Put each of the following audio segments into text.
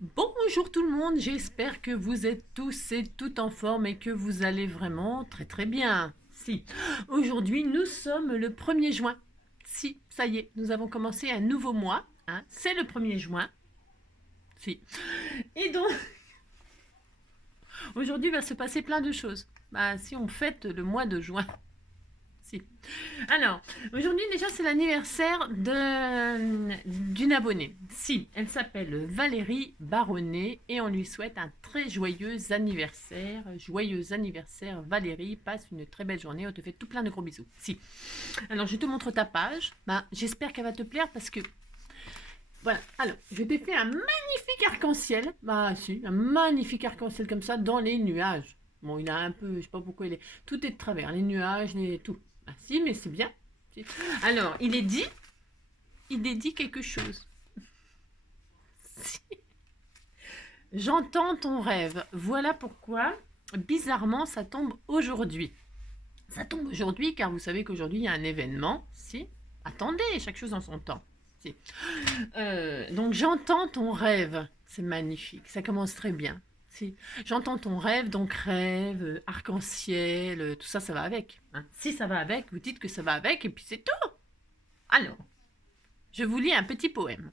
Bonjour tout le monde, j'espère que vous êtes tous et toutes en forme et que vous allez vraiment très très bien. Si, aujourd'hui nous sommes le 1er juin. Si, ça y est, nous avons commencé un nouveau mois, hein, c'est le 1er juin. Si. Et donc, aujourd'hui va se passer plein de choses. Bah, si on fête le mois de juin. Si. Alors, aujourd'hui déjà c'est l'anniversaire d'une abonnée. Si, elle s'appelle Valérie Baronnet et on lui souhaite un très joyeux anniversaire. Joyeux anniversaire Valérie, passe une très belle journée, on te fait tout plein de gros bisous. Si. Alors je te montre ta page, j'espère qu'elle va te plaire parce que... Voilà, alors je t'ai fait un magnifique arc-en-ciel, si, un magnifique arc-en-ciel comme ça dans les nuages. Bon, il a un peu, je sais pas pourquoi il est, tout est de travers, les nuages, tout. Ah si, mais c'est bien. Si. Alors, il est dit quelque chose. Si. J'entends ton rêve. Voilà pourquoi, bizarrement, ça tombe aujourd'hui. Ça tombe aujourd'hui car vous savez qu'aujourd'hui il y a un événement. Si. Attendez, chaque chose en son temps. Si. Donc j'entends ton rêve. C'est magnifique. Ça commence très bien. Si. J'entends ton rêve, donc rêve, arc-en-ciel, tout ça, ça va avec. Hein. Si ça va avec, vous dites que ça va avec et puis c'est tout. Alors, je vous lis un petit poème.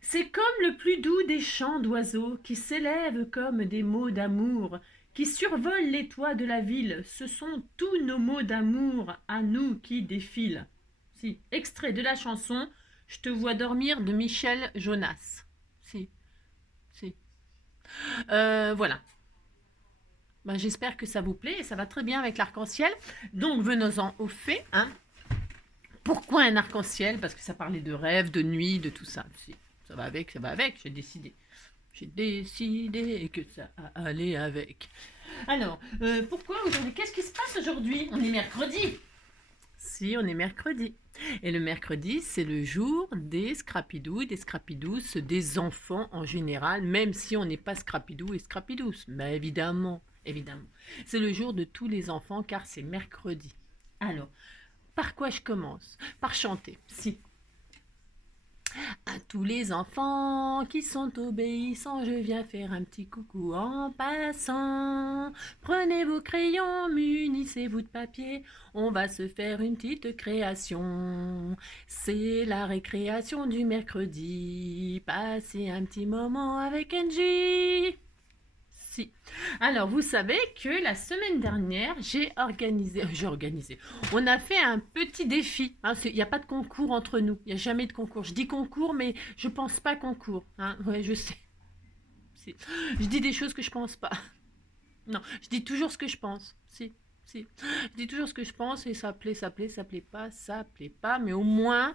C'est comme le plus doux des chants d'oiseaux qui s'élèvent comme des mots d'amour, qui survolent les toits de la ville. Ce sont tous nos mots d'amour à nous qui défilent. Si, extrait de la chanson Je te vois dormir de Michel Jonas. Si, si. Voilà. J'espère que ça vous plaît et ça va très bien avec l'arc-en-ciel. Donc venons-en au fait. Hein. Pourquoi un arc-en-ciel? Parce que ça parlait de rêve, de nuit, de tout ça. Si, ça va avec, j'ai décidé. J'ai décidé que ça allait avec. Alors, pourquoi aujourd'hui? Qu'est-ce qui se passe aujourd'hui? On est mercredi. Si, on est mercredi. Et le mercredi, c'est le jour des scrapidous, des enfants en général, même si on n'est pas scrapidou et scrapidous. Mais évidemment, évidemment. C'est le jour de tous les enfants car c'est mercredi. Alors, par quoi je commence? Par chanter. Si. À tous les enfants qui sont obéissants, je viens faire un petit coucou en passant. Prenez vos crayons, munissez-vous de papier, on va se faire une petite création. C'est la récréation du mercredi, passez un petit moment avec Angie. Si. Alors, vous savez que la semaine dernière, on a fait un petit défi. Hein, il n'y a pas de concours entre nous. Il n'y a jamais de concours. Je dis concours, mais je pense pas concours. Hein, ouais, je sais. Si. Je dis des choses que je pense pas. Non, je dis toujours ce que je pense. Si. Si. Je dis toujours ce que je pense et ça plaît, ça plaît pas. Mais au moins,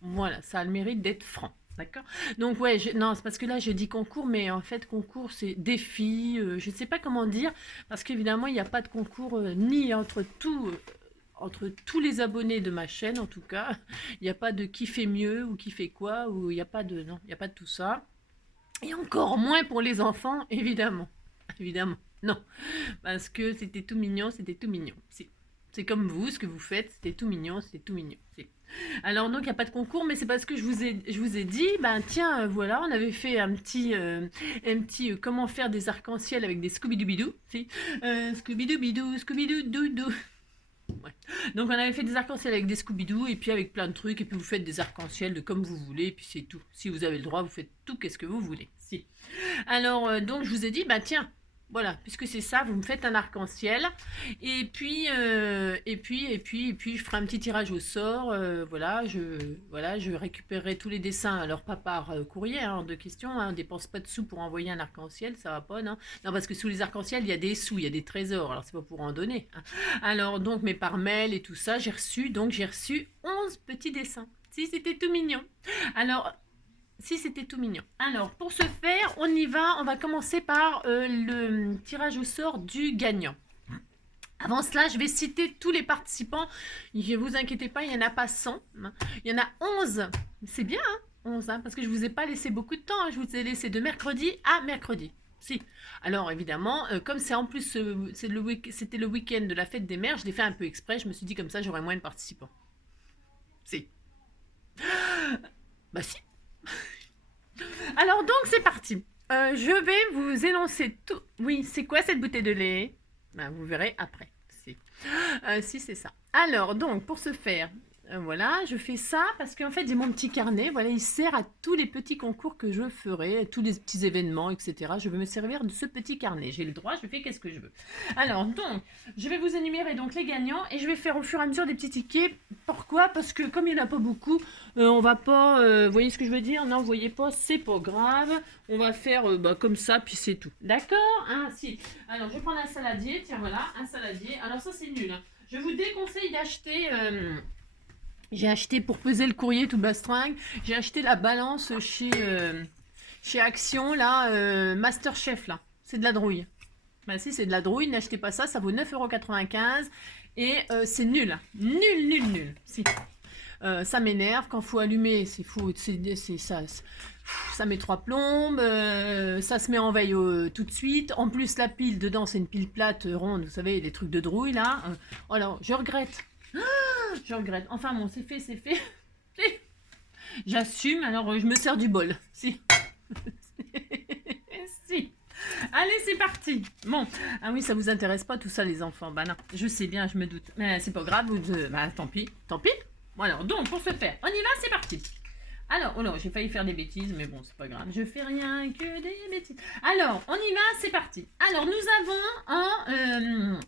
voilà, ça a le mérite d'être franc. D'accord. Donc ouais, non, c'est parce que là je dis concours, mais en fait concours c'est défi, je ne sais pas comment dire, parce qu'évidemment il n'y a pas de concours ni entre tous les abonnés de ma chaîne en tout cas, il n'y a pas de qui fait mieux ou qui fait quoi, ou il n'y a pas de, non, il n'y a pas de tout ça. Et encore moins pour les enfants, évidemment. Évidemment, non. Parce que c'était tout mignon, c'était tout mignon. C'est comme vous, ce que vous faites, c'était tout mignon, c'était tout mignon. Alors donc il n'y a pas de concours, mais c'est parce que je vous ai dit, tiens, voilà, on avait fait comment faire des arcs-en-ciel avec des Scooby-Doo-Bidou, si. Scooby-Doo-Bidou, Scooby-Doo-Doo-Doo. Ouais. Donc on avait fait des arcs-en-ciel avec des Scooby-Doo et puis avec plein de trucs et puis vous faites des arcs-en-ciel de comme vous voulez et puis c'est tout. Si vous avez le droit, vous faites tout qu'est-ce que vous voulez. Si. Alors donc je vous ai dit tiens, voilà, puisque c'est ça, vous me faites un arc-en-ciel et puis je ferai un petit tirage au sort. Voilà, je récupérerai tous les dessins. Alors pas par courrier, hein, de question. Hein, on dépense pas de sous pour envoyer un arc-en-ciel, ça va pas, non. Non, parce que sous les arcs-en-ciel, il y a des sous, il y a des trésors. Alors c'est pas pour en donner. Hein. Alors donc, mais par mail et tout ça, j'ai reçu 11 petits dessins. Si, c'était tout mignon. Alors si, c'était tout mignon. Alors, pour ce faire, on y va. On va commencer par le tirage au sort du gagnant. Avant cela, je vais citer tous les participants. Ne vous inquiétez pas, il n'y en a pas 100. Il y en a 11. C'est bien, hein, 11, hein, parce que je ne vous ai pas laissé beaucoup de temps. Hein. Je vous ai laissé de mercredi à mercredi. Si. Alors, évidemment, comme c'est en plus, c'était le week-end de la fête des mères, je l'ai fait un peu exprès. Je me suis dit comme ça, j'aurai moins de participants. Si. Si. Alors donc c'est parti. Je vais vous énoncer tout. Oui, c'est quoi cette bouteille de lait? Ben, vous verrez après. Si c'est ça. Alors donc pour ce faire, voilà, je fais ça parce qu'en fait j'ai mon petit carnet. Voilà, il sert à tous les petits concours que je ferai, tous les petits événements, etc. Je vais me servir de ce petit carnet. J'ai le droit, je fais qu'est-ce que je veux. Alors donc, je vais vous énumérer donc les gagnants et je vais faire au fur et à mesure des petits tickets. Pourquoi? Parce que comme il n'y en a pas beaucoup, on va pas. Vous voyez ce que je veux dire? Non, vous voyez pas, c'est pas grave. On va faire comme ça, puis c'est tout. D'accord? Hein, si. Alors, je vais prendre un saladier. Tiens, voilà, un saladier. Alors, ça, c'est nul. Hein. Je vous déconseille d'acheter. J'ai acheté pour peser le courrier tout bastringue. J'ai acheté la balance chez Action, là, Masterchef, là. C'est de la drouille. Bah, si, c'est de la drouille. N'achetez pas ça. Ça vaut 9,95 € et c'est nul. Nul, nul, nul. Si. Ça m'énerve. Quand il faut allumer, c'est fou. Ça met 3 plombes. Ça se met en veille tout de suite. En plus, la pile dedans, c'est une pile plate ronde. Vous savez, les trucs de drouille là. Alors, je regrette. Je regrette. Enfin bon, c'est fait, c'est fait. J'assume. Alors, je me sers du bol. Si. Si. Allez, c'est parti. Bon. Ah oui, ça vous intéresse pas tout ça, les enfants. Bah non, je sais bien, je me doute. Mais c'est pas grave. Bah tant pis. Tant pis. Bon, alors, donc, pour ce faire, on y va, c'est parti. Alors, oh non, j'ai failli faire des bêtises, mais bon, c'est pas grave. Je fais rien que des bêtises. Alors, on y va, c'est parti. Alors, nous avons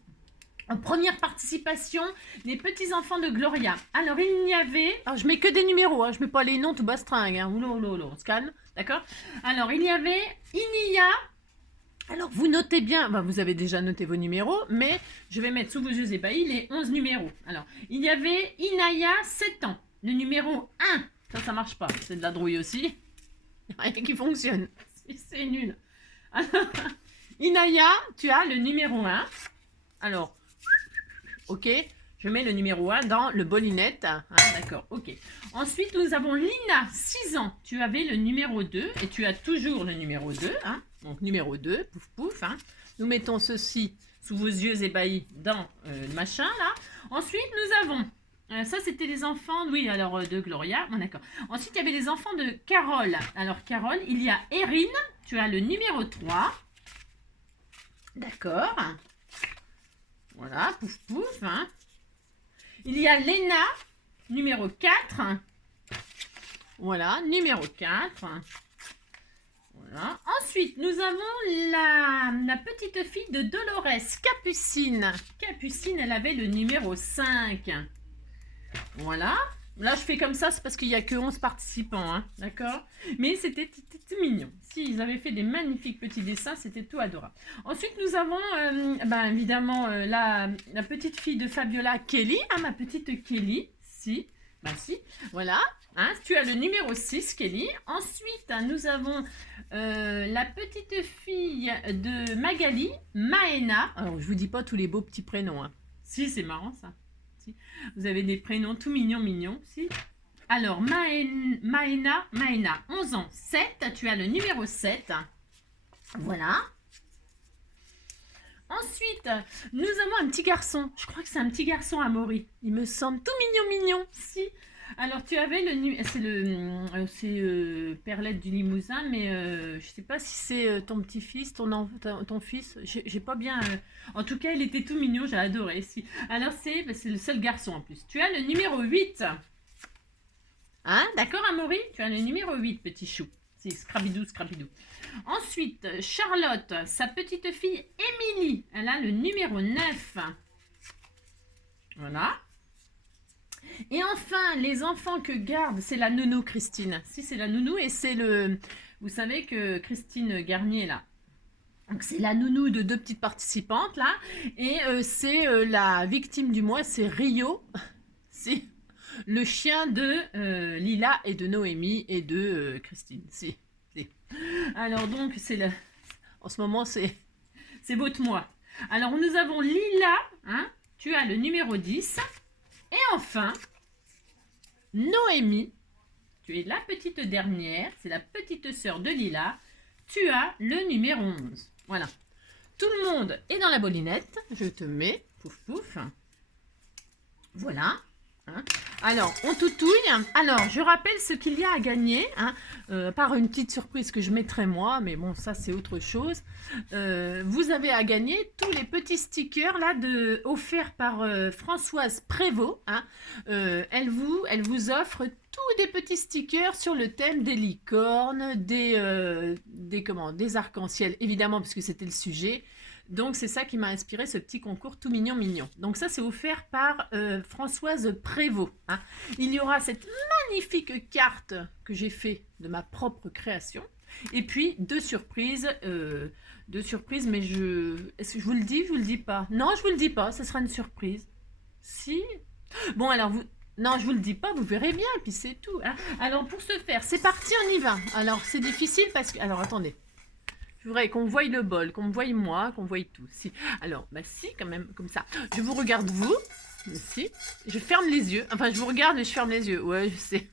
en première participation les petits-enfants de Gloria. Alors, il y avait... Alors, je mets que des numéros, hein, je mets pas les noms tout bastringue. Hein. On se calme, d'accord? Alors, il y a... Alors, vous notez bien, ben, vous avez déjà noté vos numéros, mais je vais mettre sous vos yeux ébahis les 11 numéros. Alors, il y avait Inaya, 7 ans, le numéro 1. Ça marche pas. C'est de la drouille aussi. Il n'y a rien qui fonctionne. C'est nul. Alors, Inaya, tu as le numéro 1. Alors, ok. Je mets le numéro 1 dans le bolinette. Hein, d'accord, ok. Ensuite, nous avons Lina, 6 ans. Tu avais le numéro 2 et tu as toujours le numéro 2. Hein. Donc, numéro 2, pouf pouf. Hein. Nous mettons ceci sous vos yeux ébahis dans le machin là. Ensuite, nous avons... ça, c'était les enfants, oui, alors de Gloria. Bon, d'accord. Ensuite, il y avait les enfants de Carole. Alors, Carole, il y a Erin. Tu as le numéro 3. D'accord. Voilà, pouf pouf. Hein. Il y a Léna, numéro 4. Voilà, numéro 4. Voilà. Ensuite, nous avons la petite fille de Dolores, Capucine. Capucine, elle avait le numéro 5. Voilà. Là, je fais comme ça, c'est parce qu'il n'y a que 11 participants, hein, d'accord? Mais c'était tout mignon. Si, ils avaient fait des magnifiques petits dessins, c'était tout adorable. Ensuite, nous avons, évidemment, la petite fille de Fabiola, Kelly, hein, ma petite Kelly, si, si, voilà. Hein, tu as le numéro 6, Kelly. Ensuite, nous avons la petite fille de Magali, Maëna. Alors, je vous dis pas tous les beaux petits prénoms, hein. Si, c'est marrant, ça. Vous avez des prénoms tout mignons, si. Alors, Maëna, 11 ans, 7. Tu as le numéro 7. Voilà. Ensuite, nous avons un petit garçon. Je crois que c'est un petit garçon Amaury. Il me semble tout mignon, si. Alors, tu avais le numéro... C'est Perlette du Limousin, mais je sais pas si c'est ton petit-fils, ton fils. J'ai pas bien... En tout cas, il était tout mignon, j'ai adoré. Si. Alors, c'est le seul garçon en plus. Tu as le numéro 8. Hein, d'accord, Amaury? Tu as le numéro 8, petit chou. C'est Scrabidou. Ensuite, Charlotte, sa petite fille Émilie. Elle a le numéro 9. Voilà. Et enfin, les enfants que garde, c'est la nounou Christine. Si, c'est la nounou et c'est le... Vous savez que Christine Garnier, là, donc c'est la nounou de 2 petites participantes, là. Et c'est la victime du mois, c'est Rio. C'est le chien de Lila et de Noémie et de Christine. Si. Alors donc, en ce moment, c'est votre mois. Alors, nous avons Lila, hein, tu as le numéro 10. Et enfin, Noémie, tu es la petite dernière, c'est la petite sœur de Lila, tu as le numéro 11. Voilà. Tout le monde est dans la bolinette, je te mets, pouf pouf. Voilà. Hein. Alors, on toutouille. Alors, je rappelle ce qu'il y a à gagner, hein, par une petite surprise que je mettrai moi, mais bon, ça c'est autre chose. Vous avez à gagner tous les petits stickers là offerts par Françoise Prévost. Hein. Elle vous offre tous des petits stickers sur le thème des licornes, des arcs-en-ciel, évidemment, puisque c'était le sujet. Donc, c'est ça qui m'a inspiré ce petit concours tout mignon, mignon. Donc, ça, c'est offert par Françoise Prévost. Hein. Il y aura cette magnifique carte que j'ai fait de ma propre création. Et puis, deux surprises, mais est-ce que je vous le dis, je vous le dis pas? Non, je vous le dis pas, ce sera une surprise. Si? Bon, alors, non, je vous le dis pas, vous verrez bien, et puis c'est tout. Hein. Alors, pour ce faire, c'est parti, on y va. Alors, c'est difficile parce que... Alors, attendez. Je voudrais qu'on voie le bol, qu'on me voie moi, qu'on voie tout. Si. Alors, bah si, quand même, comme ça. Je vous regarde vous. Si. Je ferme les yeux. Enfin, je vous regarde et je ferme les yeux. Ouais, je sais.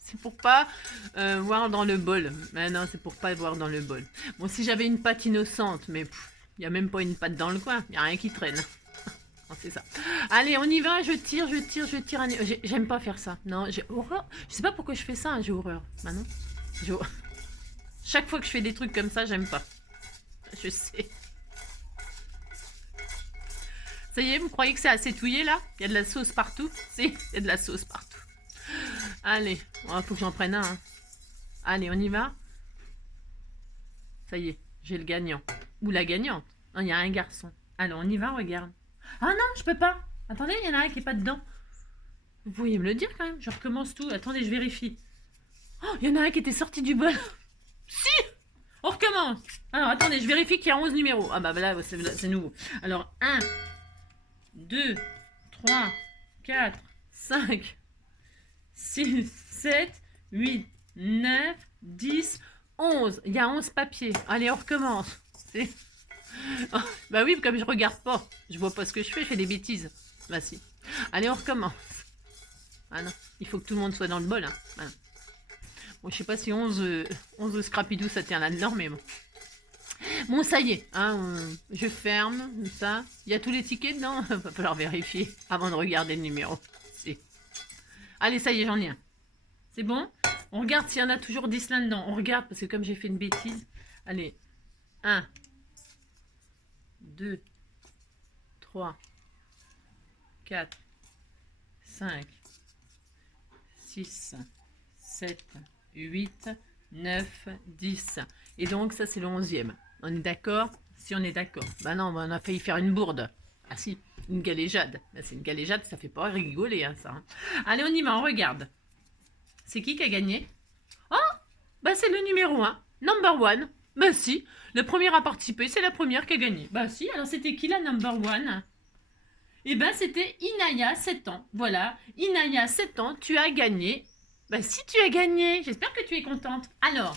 C'est pour pas voir dans le bol. Mais non, c'est pour pas voir dans le bol. Bon, si j'avais une patte innocente, mais il n'y a même pas une patte dans le coin. Il n'y a rien qui traîne. C'est ça. Allez, on y va. Je tire. J'aime pas faire ça. Non, j'ai horreur. Je sais pas pourquoi je fais ça. Hein, j'ai horreur. Bah non. J'ai horreur. Chaque fois que je fais des trucs comme ça, j'aime pas. Je sais. Ça y est, vous croyez que c'est assez touillé là? Il y a de la sauce partout? Si, il y a de la sauce partout. Allez, il faut que j'en prenne un. Hein. Allez, on y va? Ça y est, j'ai le gagnant. Ou la gagnante. Non, il y a un garçon. Alors, on y va, regarde. Ah non, je peux pas. Attendez, il y en a un qui est pas dedans. Vous pourriez me le dire quand même? Je recommence tout. Attendez, je vérifie. Oh, il y en a un qui était sorti du bol. Si! On recommence. Alors, attendez, je vérifie qu'il y a 11 numéros. Ah bah là, c'est nouveau. Alors, 1, 2, 3, 4, 5, 6, 7, 8, 9, 10, 11. Il y a 11 papiers. Allez, on recommence. Oh, bah oui, comme je regarde pas. Je vois pas ce que je fais des bêtises. Bah si. Allez, on recommence. Ah non, il faut que tout le monde soit dans le bol. Hein. Voilà. Bon, je sais pas si 11 Scrapidou ça tient là-dedans, mais bon. Bon, ça y est, hein, je ferme, ça. Il y a tous les tickets dedans. Va falloir vérifier avant de regarder le numéro. Si. Allez, ça y est, j'en ai un. C'est bon? On regarde s'il y en a toujours 10 là-dedans. On regarde parce que comme j'ai fait une bêtise. Allez, 1, 2, 3, 4, 5, 6, 7, 8, 9, 10. Et donc, ça, c'est le 11e. On est d'accord? Si on est d'accord. Bah non, on a failli faire une bourde. Ah si, une galéjade. Bah, c'est une galéjade, ça fait pas rigoler, hein, ça. Hein. Allez, on y va, on regarde. C'est qui a gagné? Oh, bah c'est le numéro 1. Number 1. Bah si, le premier à participer, c'est la première qui a gagné. Bah si, alors c'était qui la number 1? Eh ben, c'était Inaya, 7 ans. Voilà, Inaya, 7 ans, tu as gagné. Bah si, tu as gagné. J'espère que tu es contente. Alors,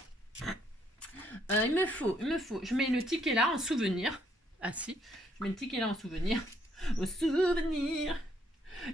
il me faut. Je mets le ticket là en souvenir. Ah si, je mets le ticket là en souvenir. Au souvenir.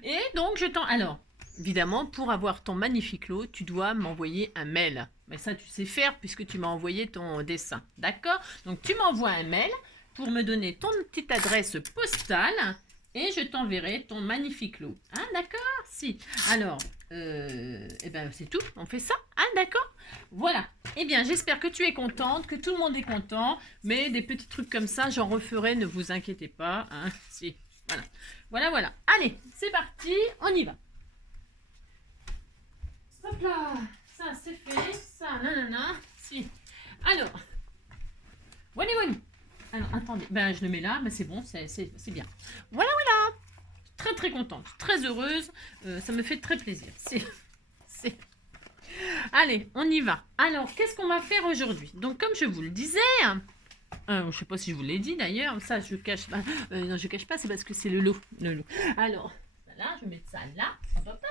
Et donc, Alors, évidemment, pour avoir ton magnifique lot, tu dois m'envoyer un mail. Mais ça, tu sais faire puisque tu m'as envoyé ton dessin. D'accord? Donc, tu m'envoies un mail pour me donner ton petite adresse postale. Et je t'enverrai ton magnifique lot. Hein, d'accord? Si. Alors, eh ben, c'est tout. On fait ça. Hein, d'accord? Voilà. Eh bien, j'espère que tu es contente, que tout le monde est content. Mais des petits trucs comme ça, j'en referai. Ne vous inquiétez pas. Hein. Si. Voilà. Voilà. Allez, c'est parti. On y va. Hop là. Ça, c'est fait. Ça, nanana. Si. Alors. Wally. Alors, attendez, ben, je le mets là, mais c'est bon, c'est bien. Voilà. Très, très contente, très heureuse. Ça me fait très plaisir. Allez, on y va. Alors, qu'est-ce qu'on va faire aujourd'hui? Donc, comme je vous le disais, je ne sais pas si je vous l'ai dit d'ailleurs, ça, je cache pas. Non, je cache pas, c'est parce que c'est le lot. Alors, voilà, je vais mettre ça là. Hop.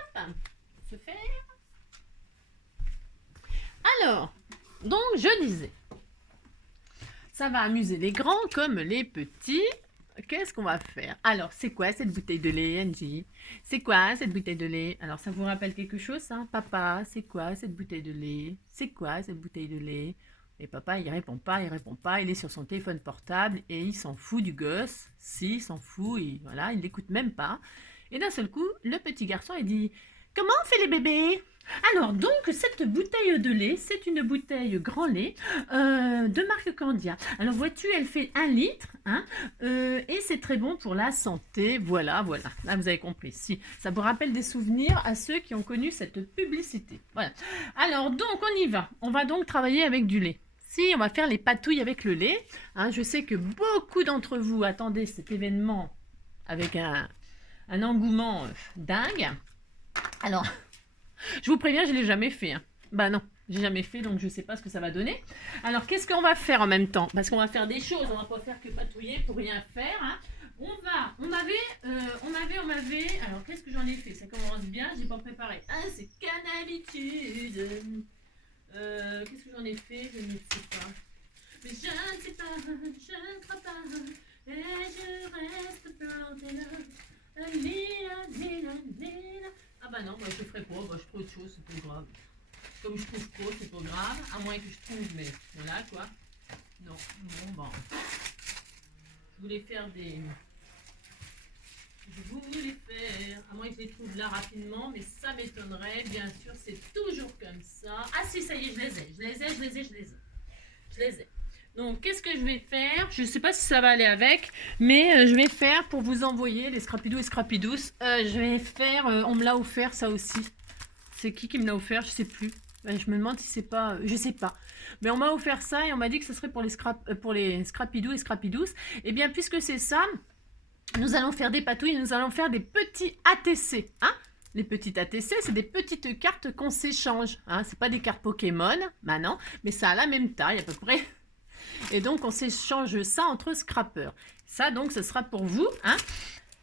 Se faire. Alors, donc, je disais. Ça va amuser les grands comme les petits. Qu'est-ce qu'on va faire? Alors, c'est quoi cette bouteille de lait, Angie? C'est quoi cette bouteille de lait? Alors, ça vous rappelle quelque chose, ça? Papa, c'est quoi cette bouteille de lait? C'est quoi cette bouteille de lait? Et papa, il répond pas. Il est sur son téléphone portable et il s'en fout du gosse. Si, il s'en fout. Voilà, il l'écoute même pas. Et d'un seul coup, le petit garçon, il dit « Comment on fait les bébés ?» Alors, donc, cette bouteille de lait, c'est une bouteille grand lait de marque Candia. Alors, vois-tu, elle fait 1 litre, hein, et c'est très bon pour la santé. Voilà, voilà. Là, vous avez compris. Si, ça vous rappelle des souvenirs à ceux qui ont connu cette publicité. Voilà. Alors, donc, on y va. On va donc travailler avec du lait. Si, on va faire les patouilles avec le lait. Hein, je sais que beaucoup d'entre vous attendaient cet événement avec un engouement dingue. Alors... je vous préviens, je ne l'ai jamais fait. Hein. Bah non, j'ai jamais fait, donc je ne sais pas ce que ça va donner. Alors, qu'est-ce qu'on va faire en même temps? Parce qu'on va faire des choses, on ne va pas faire que patouiller pour rien faire. Hein. On m'avait... Alors, qu'est-ce que j'en ai fait? Ça commence bien, je n'ai pas préparé. Ah, c'est qu'à d'habitude. Qu'est-ce que j'en ai fait? Je ne sais pas. Mais je ne sais pas, je ne crois pas. Et je reste plantée là. Ah bah non, bah je ferai pas, bah je trouve autre chose, c'est pas grave. Comme je trouve pas, c'est pas grave, à moins que je trouve, mais voilà quoi. Non, bon, bon. Je voulais faire des... à moins que je les trouve là rapidement, mais ça m'étonnerait, bien sûr, c'est toujours comme ça. Ah si, ça y est, je les ai. Donc, qu'est-ce que je vais faire? Je ne sais pas si ça va aller avec, mais je vais faire, pour vous envoyer les Scrapidou et Scrapidous, je vais faire, on me l'a offert ça aussi. C'est qui me l'a offert? Je ne sais plus. Je me demande si c'est pas, je sais pas. Mais on m'a offert ça et on m'a dit que ce serait pour les Scrapidou et Scrapidous. Et bien, puisque c'est ça, nous allons faire des patouilles, nous allons faire des petits ATC, hein? Les petites ATC, c'est des petites cartes qu'on s'échange. Hein? C'est pas des cartes Pokémon, bah non, mais ça a la même taille à peu près. Et donc, on s'échange ça entre scrappers. Ça, donc, ce sera pour vous. Hein.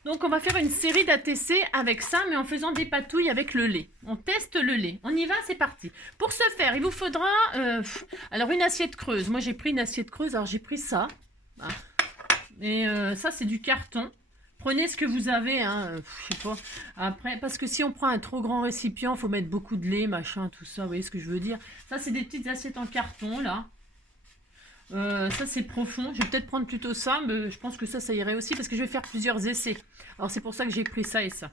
Donc, on va faire une série d'ATC avec ça, mais en faisant des patouilles avec le lait. On teste le lait. On y va, c'est parti. Pour ce faire, il vous faudra alors une assiette creuse. Moi, j'ai pris une assiette creuse. Alors, j'ai pris ça. Ah. Et ça, c'est du carton. Prenez ce que vous avez, hein, je sais pas. Après, parce que si on prend un trop grand récipient, il faut mettre beaucoup de lait, machin, tout ça. Vous voyez ce que je veux dire? Ça, c'est des petites assiettes en carton, là. Ça c'est profond, je vais peut-être prendre plutôt ça, mais je pense que ça irait aussi parce que je vais faire plusieurs essais. Alors c'est pour ça que j'ai pris ça et ça.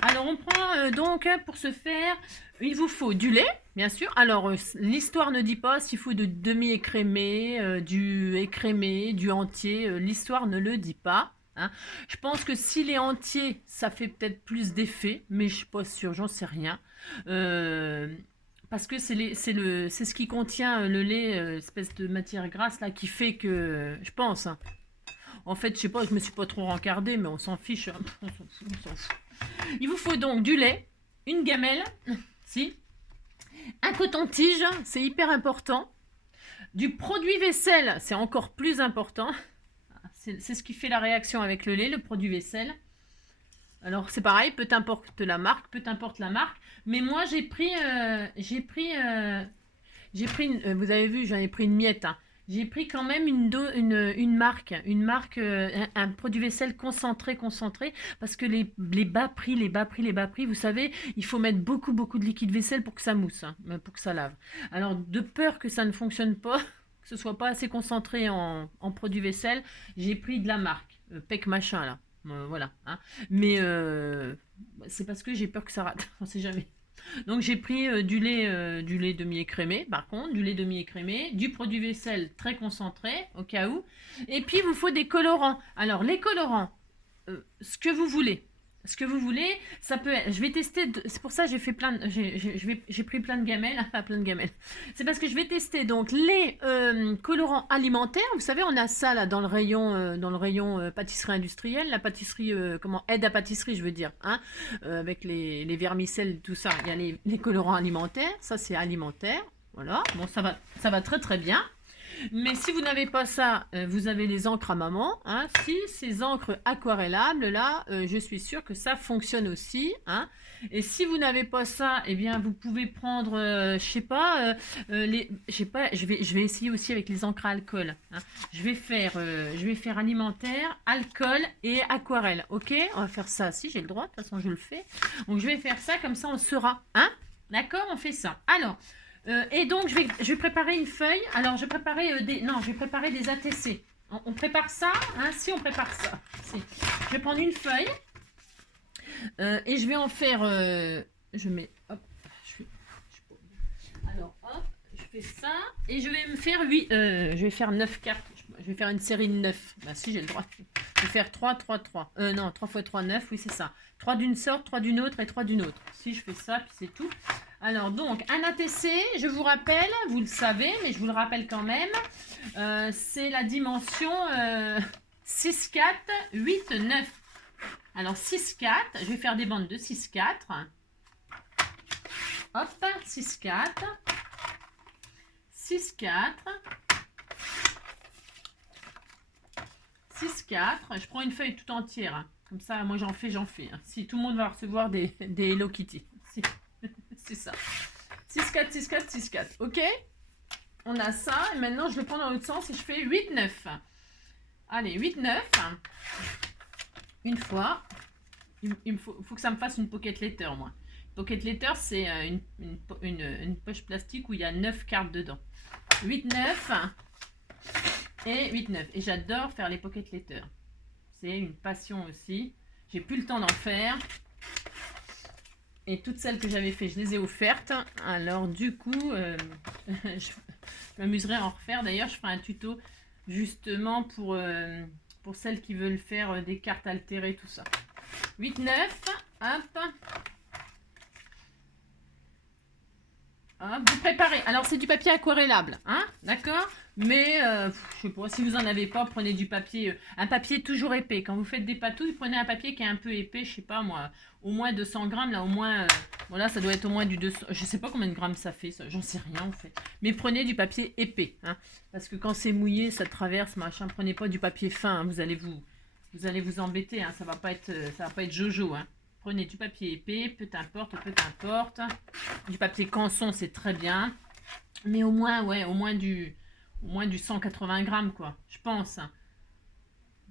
Alors on prend donc pour ce faire, il vous faut du lait, bien sûr. Alors l'histoire ne dit pas s'il faut de demi-écrémé, du écrémé, du entier, l'histoire ne le dit pas. Hein. Je pense que s'il est entier, ça fait peut-être plus d'effet, mais je ne suis pas sûre, j'en sais rien. Parce que c'est ce qui contient le lait, espèce de matière grasse là, qui fait que, je pense, hein. En fait, je sais pas, je me suis pas trop rencardée, mais on s'en fiche, hein. On s'en fout. Il vous faut donc du lait, une gamelle, si, un coton-tige, c'est hyper important, du produit vaisselle, c'est encore plus important, c'est ce qui fait la réaction avec le lait, le produit vaisselle. Alors c'est pareil, peu importe la marque, mais moi j'ai pris, vous avez vu, j'en ai pris une miette. Hein. J'ai pris quand même une marque, un produit vaisselle concentré, parce que les bas prix, vous savez, il faut mettre beaucoup de liquide vaisselle pour que ça mousse, hein, pour que ça lave. Alors de peur que ça ne fonctionne pas, que ce soit pas assez concentré en produit vaisselle, j'ai pris de la marque, Pec machin là. Voilà, hein. Mais c'est parce que j'ai peur que ça rate, on sait jamais. Donc j'ai pris du lait demi-écrémé, par contre, du lait demi-écrémé, du produit vaisselle très concentré, au cas où. Et puis il vous faut des colorants. Alors les colorants, ce que vous voulez. Ça peut être, je vais tester, c'est pour ça que j'ai fait j'ai pris plein de gamelles, enfin plein de gamelles. C'est parce que je vais tester donc les colorants alimentaires. Vous savez, on a ça là dans le rayon pâtisserie industrielle, la pâtisserie, aide à pâtisserie, je veux dire, hein, avec les vermicelles, tout ça. Il y a les colorants alimentaires, ça c'est alimentaire, voilà. Bon, ça va très bien. Mais si vous n'avez pas ça, vous avez les encres à maman. Hein. Si ces encres aquarellables, là, je suis sûre que ça fonctionne aussi. Hein. Et si vous n'avez pas ça, eh bien, vous pouvez prendre, je vais essayer aussi avec les encres à alcool. Hein. Je vais faire alimentaire, alcool et aquarelle. Ok, on va faire ça. Si j'ai le droit, de toute façon, je le fais. Donc, je vais faire ça, comme ça, on saura. Hein. D'accord, on fait ça. Alors... et donc, je vais préparer une feuille. Alors, je vais préparer des ATC. On prépare ça, hein, si on prépare ça. Si. Je vais prendre une feuille. Et je vais en faire... je mets... Hop. Alors, hop, je fais ça. Et je vais me faire 8... je vais faire 9 cartes. Je vais faire une série de 9. Bah si, j'ai le droit. Je vais faire 3, 3, 3. Non, 3 x 3, 9. Oui, c'est ça. 3 d'une sorte, 3 d'une autre et 3 d'une autre. Si, je fais ça, puis c'est tout. Alors, donc, un ATC, je vous rappelle, vous le savez, mais je vous le rappelle quand même. C'est la dimension 6, 4, 8, 9. Alors, 6, 4. Je vais faire des bandes de 6, 4. Hop, 6, 4. 6, 4. 6, 4. Je prends une feuille tout entière. Hein. Comme ça, moi, j'en fais. Hein. Si tout le monde va recevoir des Hello Kitty. Si. C'est ça. 6, 4, 6, 4, 6, 4. Ok? On a ça. Et maintenant, je le prends dans l'autre sens et je fais 8, 9. Allez, 8, 9. Une fois. Il faut que ça me fasse une pocket letter, moi. Pocket letter, c'est une poche plastique où il y a 9 cartes dedans. 8, 9 et 8, 9. Et j'adore faire les pocket letters. C'est une passion aussi. J'ai plus le temps d'en faire. Et toutes celles que j'avais fait, je les ai offertes. Alors du coup, je m'amuserai à en refaire. D'ailleurs, je ferai un tuto justement pour celles qui veulent faire des cartes altérées, tout ça. 8, 9, hop. Hop, vous préparez. Alors, c'est du papier aquarellable, hein, d'accord? Mais, je sais pas, si vous en avez pas, prenez du papier, un papier toujours épais. Quand vous faites des patouilles, prenez un papier qui est un peu épais, je sais pas moi, au moins 200 grammes, là, au moins, voilà, ça doit être au moins du 200, je sais pas combien de grammes ça fait, j'en sais rien, en fait. Mais prenez du papier épais, hein, parce que quand c'est mouillé, ça traverse, machin, prenez pas du papier fin, hein, vous allez vous embêter, hein, ça va pas être jojo, hein. Prenez du papier épais, peu importe. Du papier canson, c'est très bien. Mais au moins, ouais, au moins du 180 grammes, quoi, je pense.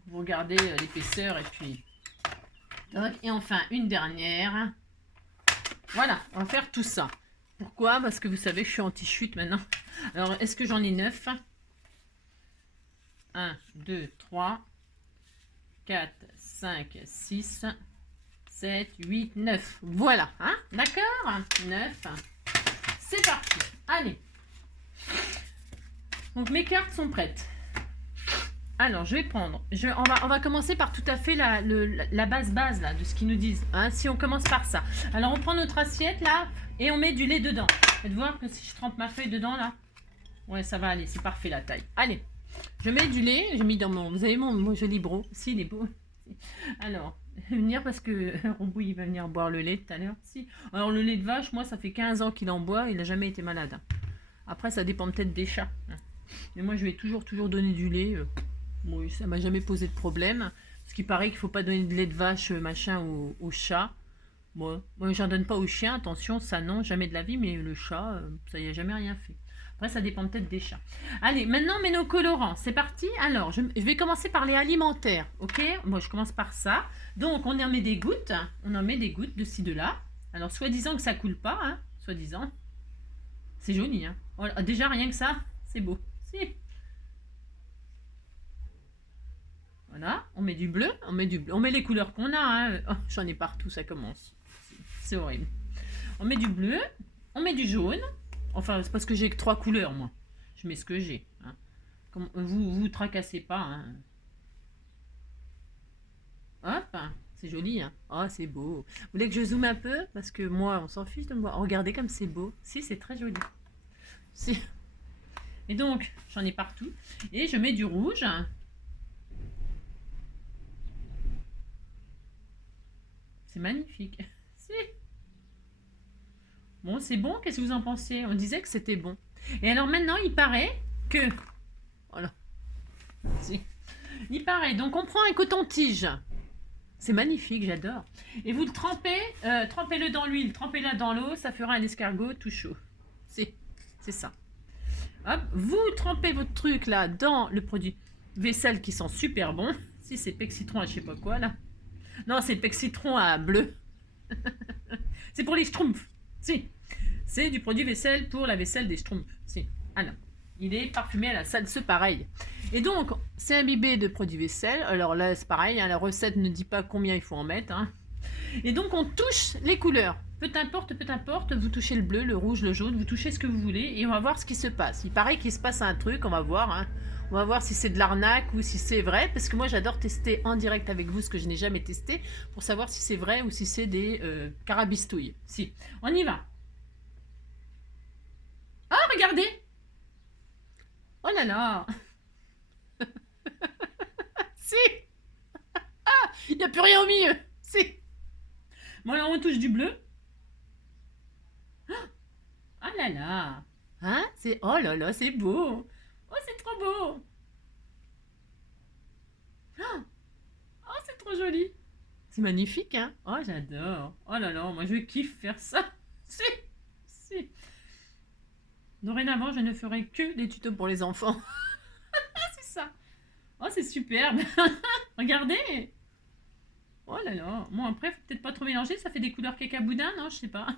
Vous regardez l'épaisseur et puis... Et enfin, une dernière. Voilà, on va faire tout ça. Pourquoi? Parce que vous savez, je suis anti-chute maintenant. Alors, est-ce que j'en ai 9? 1, 2, 3, 4, 5, 6... 7, 8, 9. Voilà, hein, d'accord? 9. C'est parti. Allez. Donc, mes cartes sont prêtes. Alors, je vais prendre... on va commencer par tout à fait la base là, de ce qu'ils nous disent. Hein, si on commence par ça. Alors, on prend notre assiette, là, et on met du lait dedans. Faites voir que si je trempe ma feuille dedans, là... Ouais, ça va aller, c'est parfait, la taille. Allez, je mets du lait. J'ai mis dans mon... Vous avez mon joli bro. Si, il est beau. Alors... venir parce que Rombouille il va venir boire le lait tout à l'heure. Si. Alors le lait de vache, moi ça fait 15 ans qu'il en boit, il n'a jamais été malade. Après ça dépend peut-être des chats. Mais moi je vais toujours donner du lait. Bon, ça m'a jamais posé de problème. Ce qui paraît qu'il faut pas donner de lait de vache machin aux chats. Moi j'en donne pas aux chiens, attention, ça non, jamais de la vie, mais le chat, ça y a jamais rien fait. Après, ça dépend peut-être des chats. Allez, maintenant, on met nos colorants. C'est parti. Alors, je vais commencer par les alimentaires. Ok? Moi, je commence par ça. Donc, on en met des gouttes. On en met des gouttes de ci, de là. Alors, soi-disant que ça coule pas. Hein, soi-disant. C'est joli. Hein. Voilà. Déjà, rien que ça, c'est beau. Si. Voilà. On met du bleu. On met les couleurs qu'on a. Hein. Oh, j'en ai partout, ça commence. C'est horrible. On met du bleu. On met du jaune. Enfin, c'est parce que j'ai que 3 couleurs, moi. Je mets ce que j'ai. Hein. Comme, vous tracassez pas. Hein. Hop, c'est joli. Hein. Oh, c'est beau. Vous voulez que je zoome un peu? Parce que moi, on s'en fiche de me voir. Regardez comme c'est beau. Si, c'est très joli. Si. Et donc, j'en ai partout. Et je mets du rouge. C'est magnifique. Si. Bon, c'est bon, qu'est-ce que vous en pensez? On disait que c'était bon. Et alors maintenant, il paraît que... Voilà. Si. Il paraît, donc on prend un coton-tige. C'est magnifique, j'adore. Et vous le trempez, trempez-le dans l'huile, trempez-le dans l'eau, ça fera un escargot tout chaud. C'est ça. Hop, vous trempez votre truc là dans le produit vaisselle qui sent super bon. Si c'est Pec Citron à je sais pas quoi là. Non, c'est Pec Citron à bleu. C'est pour les schtroumpfs. Si, c'est du produit vaisselle pour la vaisselle des schtroumpfs. Si, alors, il est parfumé à la salse, pareil. Et donc, c'est imbibé de produit vaisselle. Alors là, c'est pareil, hein, la recette ne dit pas combien il faut en mettre. Hein. Et donc, on touche les couleurs. Peu importe, vous touchez le bleu, le rouge, le jaune, vous touchez ce que vous voulez et on va voir ce qui se passe. Il paraît qu'il se passe un truc, on va voir. Hein. On va voir si c'est de l'arnaque ou si c'est vrai, parce que moi j'adore tester en direct avec vous ce que je n'ai jamais testé pour savoir si c'est vrai ou si c'est des carabistouilles. Si, on y va. Ah, regardez! Oh là là! Si! Ah, il n'y a plus rien au milieu! Si! Bon, alors on touche du bleu. Ah là là! Hein? C'est... Oh là là, c'est beau! Oh, c'est trop beau! Oh, c'est trop joli! C'est magnifique, hein? Oh, j'adore! Oh là là, moi je kiffe faire ça! Si! Si! Dorénavant, je ne ferai que des tutos pour les enfants. C'est ça! Oh, c'est superbe! Regardez! Oh là là! Bon, après, faut peut-être pas trop mélanger, ça fait des couleurs caca boudin, non? Je sais pas.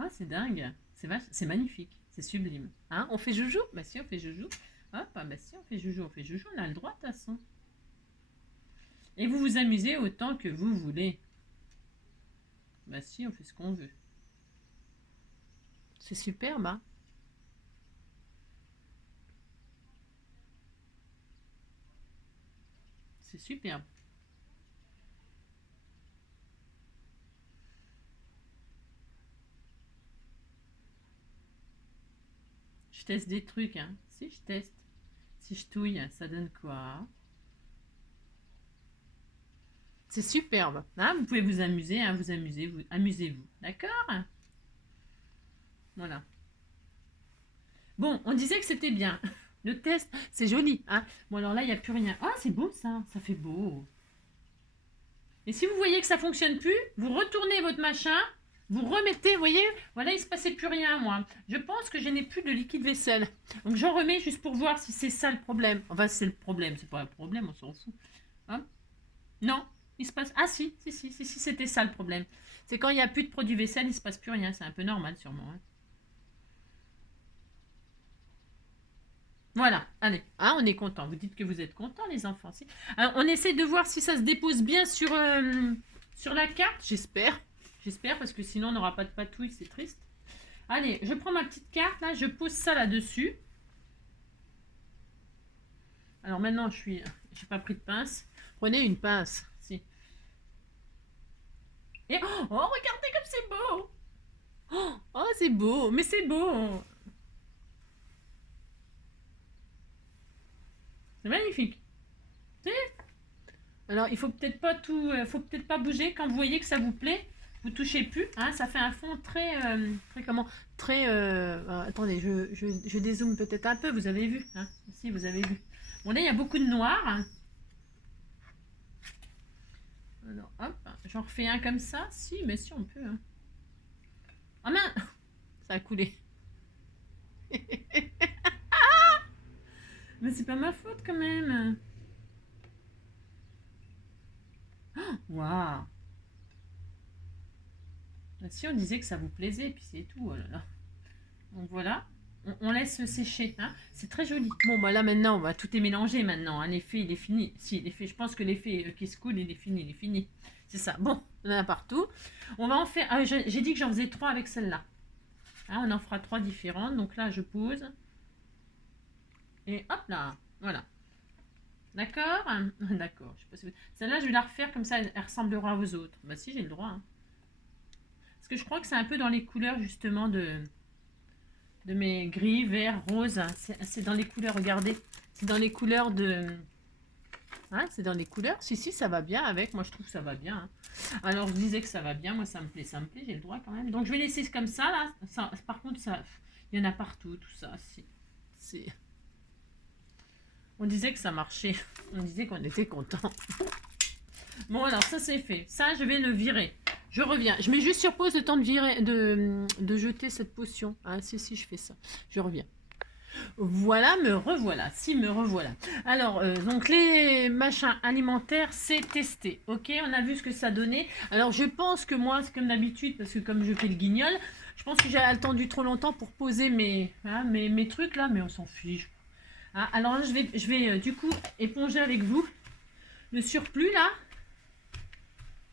Ah, c'est dingue. C'est magnifique. C'est sublime. Hein? On fait joujou? Bah si, on fait joujou. Hop, ah, bah si, on fait joujou. On fait joujou, on a le droit de toute façon. Et vous vous amusez autant que vous voulez. Bah si, on fait ce qu'on veut. C'est superbe, hein? C'est superbe. Je teste des trucs, hein. Si, je teste. Si je touille, ça donne quoi? C'est superbe. Hein, vous pouvez vous amuser, hein, amusez-vous. D'accord? Voilà. Bon, on disait que c'était bien. Le test, c'est joli. Hein. Bon, alors là, il n'y a plus rien. Ah, c'est beau ça. Ça fait beau. Et si vous voyez que ça ne fonctionne plus, vous retournez votre machin, vous remettez, vous voyez, voilà, il ne se passait plus rien, moi. Je pense que je n'ai plus de liquide vaisselle. Donc, j'en remets juste pour voir si c'est ça le problème. Enfin, c'est le problème. C'est pas un problème, on s'en fout. Hein? Non, il se passe... Ah, si, c'était ça le problème. C'est quand il n'y a plus de produit vaisselle, il ne se passe plus rien. C'est un peu normal, sûrement. Hein. Voilà, allez, hein, on est content. Vous dites que vous êtes contents, les enfants. Si. Alors, on essaie de voir si ça se dépose bien sur la carte, j'espère. J'espère, parce que sinon, on n'aura pas de patouille, c'est triste. Allez, je prends ma petite carte, là, je pose ça là-dessus. Alors maintenant, j'ai pas pris de pince. Prenez une pince, si. Et, oh, regardez comme c'est beau! Oh, c'est beau, mais c'est beau! C'est magnifique. Alors, il faut peut-être pas faut peut-être pas bouger quand vous voyez que ça vous plaît. Vous touchez plus, hein, ça fait un fond très, attendez, je dézoome peut-être un peu. Vous avez vu, hein, si vous avez vu. Bon là, il y a beaucoup de noir. Hein. Alors, hop, j'en refais un comme ça. Si, mais si on peut. Hein. Ah mince, ça a coulé. Mais c'est pas ma faute quand même. Waouh. Si on disait que ça vous plaisait, puis c'est tout. Oh là là. Donc voilà, on laisse sécher. Hein. C'est très joli. Bon, bah là maintenant, on va tout est mélangé maintenant. Hein. L'effet, il est fini. Si, l'effet, je pense que l'effet qui se coule, il est fini. C'est ça. Bon, on en a partout. On va en faire. Ah, j'ai dit que j'en faisais 3 avec celle-là. Hein, on en fera 3 différentes. Donc là, je pose. Et hop là. Voilà. D'accord? D'accord. Si celle-là, je vais la refaire comme ça, elle ressemblera aux autres. Bah si, j'ai le droit. Hein. Parce que je crois que c'est un peu dans les couleurs justement de mes gris, vert, rose. C'est dans les couleurs, regardez. C'est dans les couleurs de... Hein, c'est dans les couleurs. Si, ça va bien avec. Moi, je trouve que ça va bien. Hein. Alors, je disais que ça va bien. Moi, ça me plaît, j'ai le droit quand même. Donc, je vais laisser comme ça, là. Ça, par contre, il y en a partout, tout ça. On disait que ça marchait. On disait qu'on était content. Bon, alors, ça, c'est fait. Ça, je vais le virer. Je reviens. Je mets juste sur pause le temps de virer, de jeter cette potion. Ah, si, je fais ça. Je reviens. Voilà, me revoilà. Si, me revoilà. Alors, donc les machins alimentaires, c'est testé. Ok, on a vu ce que ça donnait. Alors, je pense que moi, c'est comme d'habitude, parce que comme je fais le guignol, je pense que j'ai attendu trop longtemps pour poser mes trucs là, mais on s'en fiche. Hein, alors là, je vais du coup éponger avec vous le surplus là.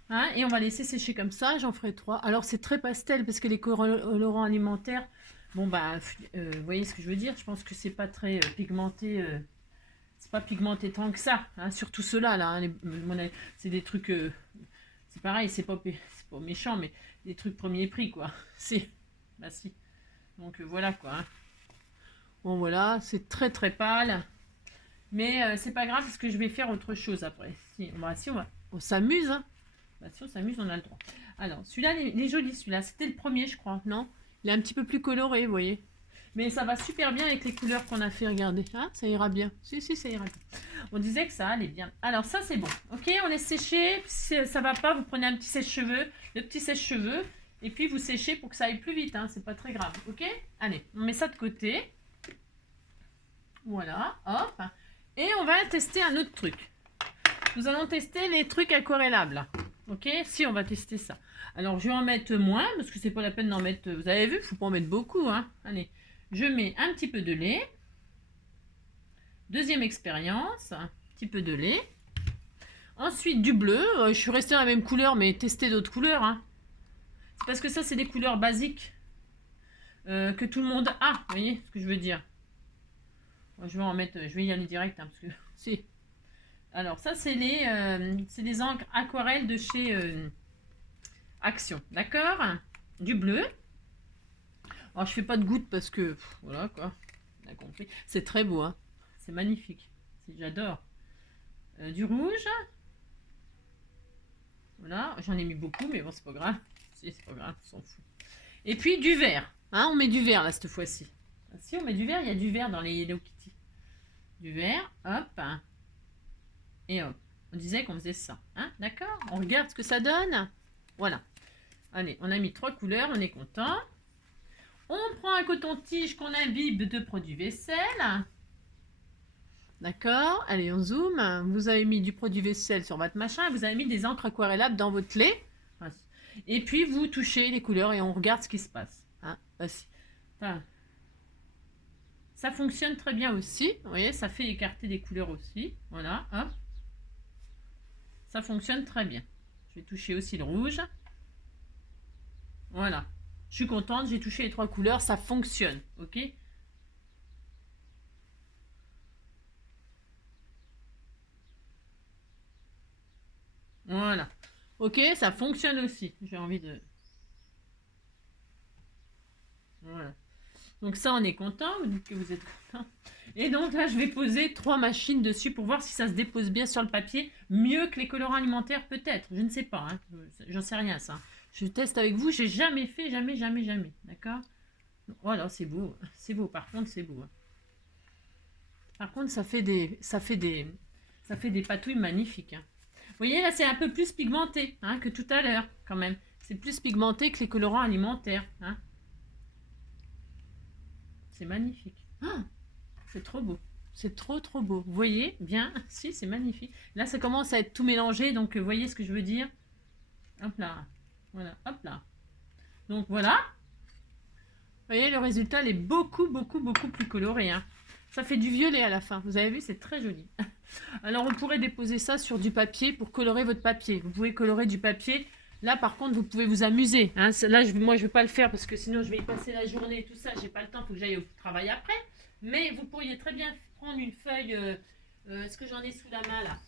Hein, et on va laisser sécher comme ça. J'en ferai 3. Alors c'est très pastel parce que les colorants alimentaires, bon bah, vous voyez ce que je veux dire. Je pense que c'est pas très pigmenté. C'est pas pigmenté tant que ça. Hein, surtout ceux-là là. Hein, c'est des trucs. C'est pareil, c'est pas méchant, mais des trucs premier prix quoi. C'est, bah si. Donc voilà quoi. Hein. Bon voilà, c'est très très pâle. Mais c'est pas grave parce que je vais faire autre chose après. On s'amuse. Hein. Bah, si on s'amuse, on a le droit. Alors, celui-là, il est joli celui-là. C'était le premier, je crois, non? Il est un petit peu plus coloré, vous voyez. Mais ça va super bien avec les couleurs qu'on a fait, regardez. Hein, ça ira bien. Si, ça ira bien. On disait que ça allait bien. Alors, ça, c'est bon. Ok, on laisse sécher. Si ça va pas, vous prenez un petit sèche-cheveux. Le petit sèche-cheveux. Et puis, vous séchez pour que ça aille plus vite. Hein, c'est pas très grave. Ok? Allez, on met ça de côté. Voilà, hop. Et on va tester un autre truc. Nous allons tester les trucs aquarellables. Ok, si on va tester ça. Alors je vais en mettre moins parce que c'est pas la peine d'en mettre. Vous avez vu, il faut pas en mettre beaucoup. Hein. Allez, je mets un petit peu de lait. Deuxième expérience, un petit peu de lait. Ensuite du bleu. Je suis restée dans la même couleur, mais tester d'autres couleurs. Hein. C'est parce que ça c'est des couleurs basiques que tout le monde a. Vous voyez ce que je veux dire? Moi, je vais en mettre. Je vais y aller direct hein, parce que si. Alors ça c'est les encres aquarelles de chez Action, d'accord? Du bleu. Alors je fais pas de goutte parce que voilà quoi, on a compris. C'est très beau, hein? C'est magnifique, j'adore. Du rouge. Voilà, j'en ai mis beaucoup, mais bon c'est pas grave. Si c'est pas grave, on s'en fout. Et puis du vert, hein? On met du vert là cette fois-ci. Si on met du vert, il y a du vert dans les Hello Kitty. Du vert, hop. Et hop, on disait qu'on faisait ça. Hein, d'accord? On regarde ce que ça donne. Voilà. Allez, on a mis 3 couleurs, on est content. On prend un coton-tige qu'on imbibe de produit vaisselle. D'accord? Allez, on zoome. Vous avez mis du produit vaisselle sur votre machin. Vous avez mis des encres aquarellables dans votre lait. Et puis, vous touchez les couleurs et on regarde ce qui se passe. Hein, voici. Enfin, ça fonctionne très bien aussi. Vous voyez, ça fait écarter des couleurs aussi. Voilà, hop. Ça fonctionne très bien. Je vais toucher aussi le rouge. Voilà. Je suis contente, j'ai touché les 3 couleurs, ça fonctionne. Ok? Voilà. Ok, ça fonctionne aussi. J'ai envie de... Voilà. Donc ça, on est content. Vous dites que vous êtes content. Et donc là, je vais poser 3 machines dessus pour voir si ça se dépose bien sur le papier. Mieux que les colorants alimentaires, peut-être. Je ne sais pas. Hein. J'en sais rien, ça. Je teste avec vous. J'ai jamais fait, jamais. D'accord? Voilà, c'est beau. C'est beau. Par contre, c'est beau. Hein. Par contre, ça fait des patouilles magnifiques. Hein. Vous voyez, là, c'est un peu plus pigmenté hein, que tout à l'heure, quand même. C'est plus pigmenté que les colorants alimentaires. Hein. C'est magnifique. Oh, c'est trop beau. C'est trop beau. Vous voyez bien? Si, c'est magnifique. Là, ça commence à être tout mélangé. Donc, vous voyez ce que je veux dire? Hop là. Voilà, hop là. Donc, voilà. Vous voyez, le résultat, il est beaucoup plus coloré. Hein. Ça fait du violet à la fin. Vous avez vu, c'est très joli. Alors, on pourrait déposer ça sur du papier pour colorer votre papier. Vous pouvez colorer du papier. Là, par contre, vous pouvez vous amuser. Hein. Là, moi, je ne vais pas le faire parce que sinon, je vais y passer la journée et tout ça. J'ai pas le temps, il faut que j'aille au travail après. Mais vous pourriez très bien prendre une feuille. Est-ce que j'en ai sous la main, là?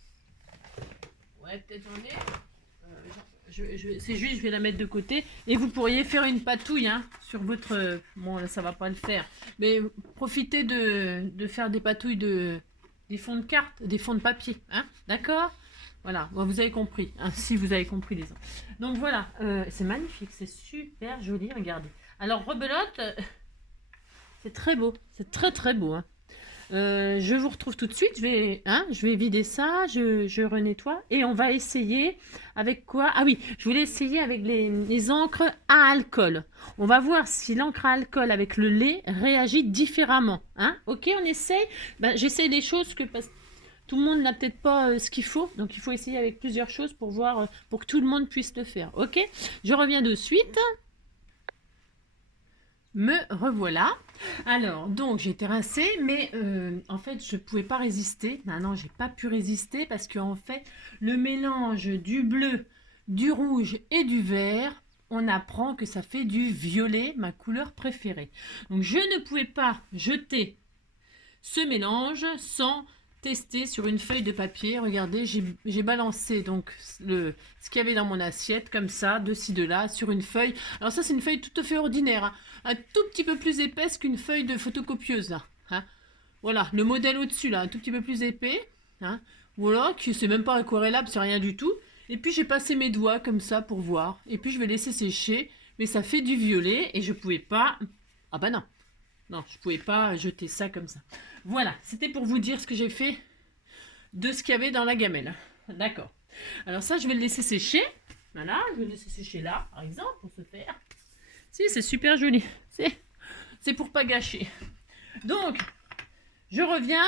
Ouais, peut-être j'en ai. C'est juste, je vais la mettre de côté. Et vous pourriez faire une patouille hein, sur votre... Bon, là, ça va pas le faire. Mais profitez de faire des patouilles des fonds de cartes, des fonds de papier. Hein, d'accord? Voilà, bon, vous avez compris. Hein, si vous avez compris les uns. Donc voilà, c'est magnifique. C'est super joli, regardez. Alors, rebelote, c'est très beau. C'est très beau. Hein. Je vous retrouve tout de suite. Je vais vider ça. Je renettoie. Et on va essayer avec quoi? Ah oui, je voulais essayer avec les encres à alcool. On va voir si l'encre à alcool avec le lait réagit différemment. Hein, ok, on essaye. Ben, j'essaye des choses que tout le monde n'a peut-être pas ce qu'il faut. Donc, il faut essayer avec plusieurs choses pour voir, pour que tout le monde puisse le faire. Ok, je reviens de suite. Me revoilà. Alors, donc j'ai été rincée, mais en fait, je ne pouvais pas résister. Maintenant, j'ai pas pu résister parce qu'en fait, le mélange du bleu, du rouge et du vert, on apprend que ça fait du violet, ma couleur préférée. Donc, je ne pouvais pas jeter ce mélange sans tester sur une feuille de papier. Regardez, j'ai balancé donc ce qu'il y avait dans mon assiette, comme ça, de ci, de là, sur une feuille. Alors ça, c'est une feuille tout à fait ordinaire, hein. Un tout petit peu plus épaisse qu'une feuille de photocopieuse, là, hein. Voilà, le modèle au-dessus, là, un tout petit peu plus épais, hein. Voilà, qui c'est même pas aquarellable, c'est rien du tout. Et puis j'ai passé mes doigts comme ça pour voir. Et puis je vais laisser sécher, mais ça fait du violet et je pouvais pas... Ah bah non, non, je pouvais pas jeter ça comme ça. Voilà, c'était pour vous dire ce que j'ai fait de ce qu'il y avait dans la gamelle. D'accord. Alors ça, je vais le laisser sécher. Voilà, je vais le laisser sécher là, par exemple, pour se faire. Si, c'est super joli. C'est pour pas gâcher. Donc, je reviens.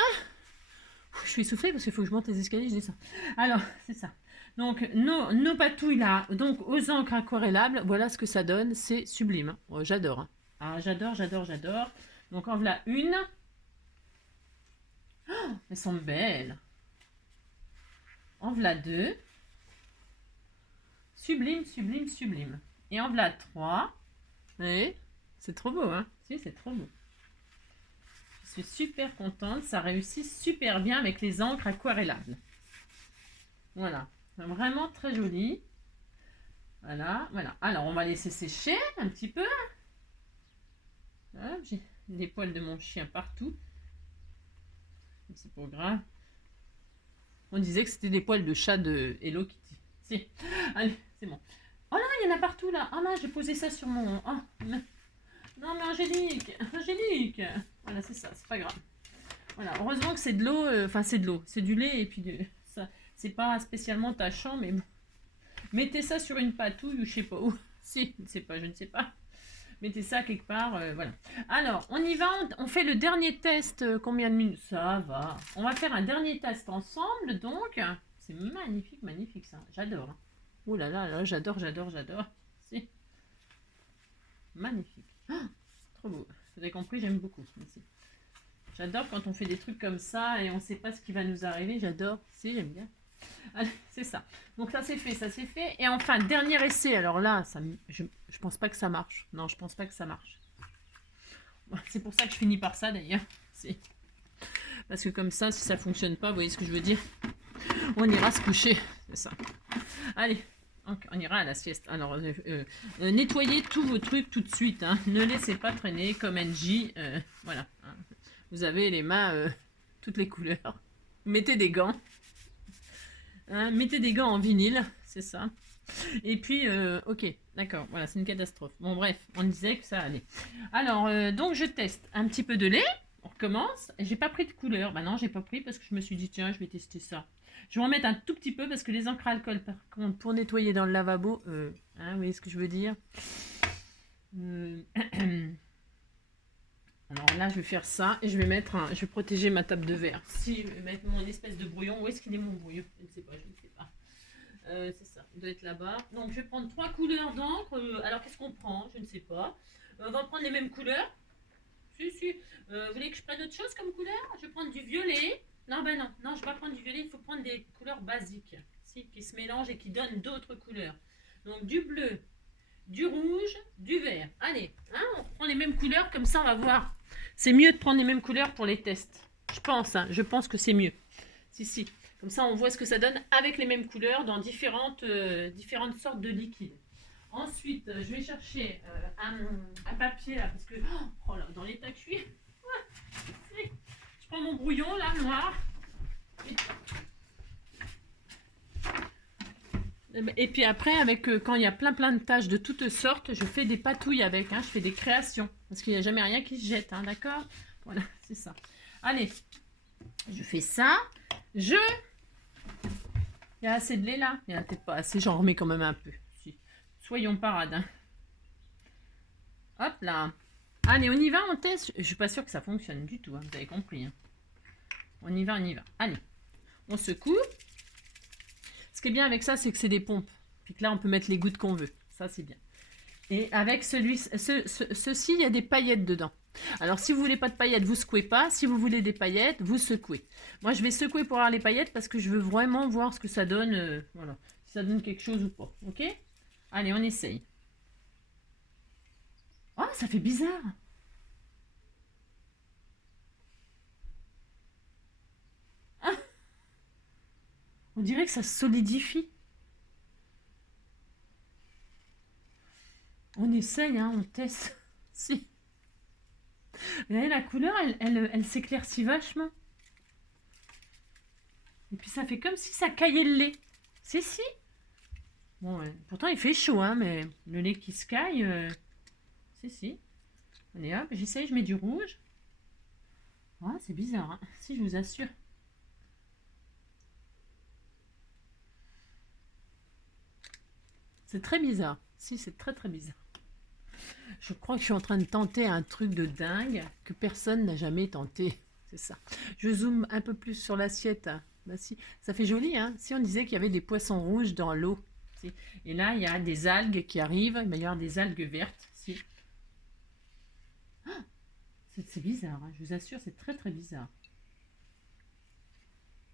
Je suis essoufflée parce qu'il faut que je monte les escaliers, je dis ça. Alors, c'est ça. Donc, nos patouilles là, donc aux encres aquarellables, voilà ce que ça donne. C'est sublime. Oh, j'adore. Hein. Ah, j'adore, j'adore, j'adore. Donc, en voilà une. Oh, elles sont belles. En voilà deux. Sublime, sublime, sublime. Et en voilà trois. Vous voyez, c'est trop beau, hein? Si, c'est trop beau. Je suis super contente. Ça réussit super bien avec les encres aquarellables. Voilà. Vraiment très joli. Voilà, voilà. Alors, on va laisser sécher un petit peu. Hop, j'ai les poils de mon chien partout. C'est pas grave. On disait que c'était des poils de chat de Hello Kitty. Si. Allez, c'est bon. Oh là, il y en a partout là. Ah mince, j'ai posé ça sur mon... Oh, non mais Angélique, Angélique. Voilà, c'est ça, c'est pas grave. Voilà, heureusement que c'est de l'eau, enfin c'est de l'eau, c'est du lait et puis ça, c'est pas spécialement tachant, mais bon. Mettez ça sur une patouille ou je sais pas où. Si, je ne sais pas, je ne sais pas. Mettez ça quelque part, voilà. Alors, on y va, on fait le dernier test. Combien de minutes? Ça va. On va faire un dernier test ensemble, donc. C'est magnifique, magnifique ça. J'adore. Hein. Ouh là là, là j'adore, j'adore, j'adore. C'est magnifique. Oh, trop beau. Vous avez compris, j'aime beaucoup. Merci. J'adore quand on fait des trucs comme ça et on ne sait pas ce qui va nous arriver. J'adore. Si, j'aime bien. Allez, c'est ça. Donc ça c'est fait, ça c'est fait. Et enfin, dernier essai. Alors là, ça, je pense pas que ça marche. Non, je pense pas que ça marche. C'est pour ça que je finis par ça d'ailleurs. Parce que comme ça, si ça fonctionne pas, vous voyez ce que je veux dire, on ira se coucher. C'est ça. Allez, on ira à la sieste. Alors, nettoyez tous vos trucs tout de suite. Hein. Ne laissez pas traîner comme NJ. Voilà. Hein. Vous avez les mains toutes les couleurs. Mettez des gants. Hein, mettez des gants en vinyle, c'est ça. Et puis, ok, d'accord, voilà, c'est une catastrophe. Bon, bref, on disait que ça allait. Alors, donc je teste un petit peu de lait. On recommence. J'ai pas pris de couleur. Bah non, j'ai pas pris parce que je me suis dit, tiens, je vais tester ça. Je vais en mettre un tout petit peu parce que les encres à alcool, par contre, pour nettoyer dans le lavabo, hein, vous voyez ce que je veux dire. Alors là, je vais faire ça et je vais mettre je vais protéger ma table de verre. Si je vais mettre mon espèce de brouillon, où est-ce qu'il est mon brouillon? Je ne sais pas, je ne sais pas. C'est ça, il doit être là-bas. Donc je vais prendre 3 couleurs d'encre. Alors qu'est-ce qu'on prend? Je ne sais pas. On va prendre les mêmes couleurs. Si, si. Vous voulez que je prenne autre chose comme couleur? Je vais prendre du violet. Non, ben non, non, je ne vais pas prendre du violet. Il faut prendre des couleurs basiques, si, qui se mélangent et qui donnent d'autres couleurs. Donc du bleu, du rouge, du vert. Allez, hein, on prend les mêmes couleurs, comme ça on va voir. C'est mieux de prendre les mêmes couleurs pour les tests. Je pense, hein, je pense que c'est mieux. Si, si. Comme ça on voit ce que ça donne avec les mêmes couleurs dans différentes sortes de liquides. Ensuite, je vais chercher un papier là, parce que oh là, dans l'état que je suis, je prends mon brouillon là, noir. Et puis après, avec quand il y a plein de taches de toutes sortes, je fais des patouilles avec, hein, je fais des créations. Parce qu'il n'y a jamais rien qui se jette, hein, d'accord? Voilà, c'est ça. Allez, je fais ça. Il y a assez de lait là? Il n'y en a peut-être pas assez, j'en remets quand même un peu. Si. Soyons parades. Hein. Hop là. Allez, on y va, on teste. Je ne suis pas sûre que ça fonctionne du tout, hein, vous avez compris. Hein. On y va, on y va. Allez, on secoue. Ce qui est bien avec ça, c'est que c'est des pompes. Puis que là, on peut mettre les gouttes qu'on veut. Ça, c'est bien. Et avec ceci, il y a des paillettes dedans. Alors, si vous voulez pas de paillettes, vous secouez pas. Si vous voulez des paillettes, vous secouez. Moi, je vais secouer pour avoir les paillettes parce que je veux vraiment voir ce que ça donne. Voilà, si ça donne quelque chose ou pas. Ok? Allez, on essaye. Oh, ça fait bizarre. Ah, on dirait que ça se solidifie. On essaye, hein, on teste. Si. Vous voyez, la couleur, elle s'éclaircit vachement. Et puis ça fait comme si ça caillait le lait. Si, si. Bon, ouais. Pourtant il fait chaud, hein, mais le lait qui se caille, si, si. Allez hop, j'essaye, je mets du rouge. Ah, c'est bizarre, hein. Si, je vous assure. C'est très bizarre. Si, c'est très très bizarre. Je crois que je suis en train de tenter un truc de dingue que personne n'a jamais tenté. C'est ça. Je zoome un peu plus sur l'assiette. Bah si, ça fait joli, hein. Si on disait qu'il y avait des poissons rouges dans l'eau. Si. Et là, il y a des algues qui arrivent. Il va y avoir des algues vertes. Si. Ah, c'est bizarre, hein. Je vous assure, c'est très très bizarre.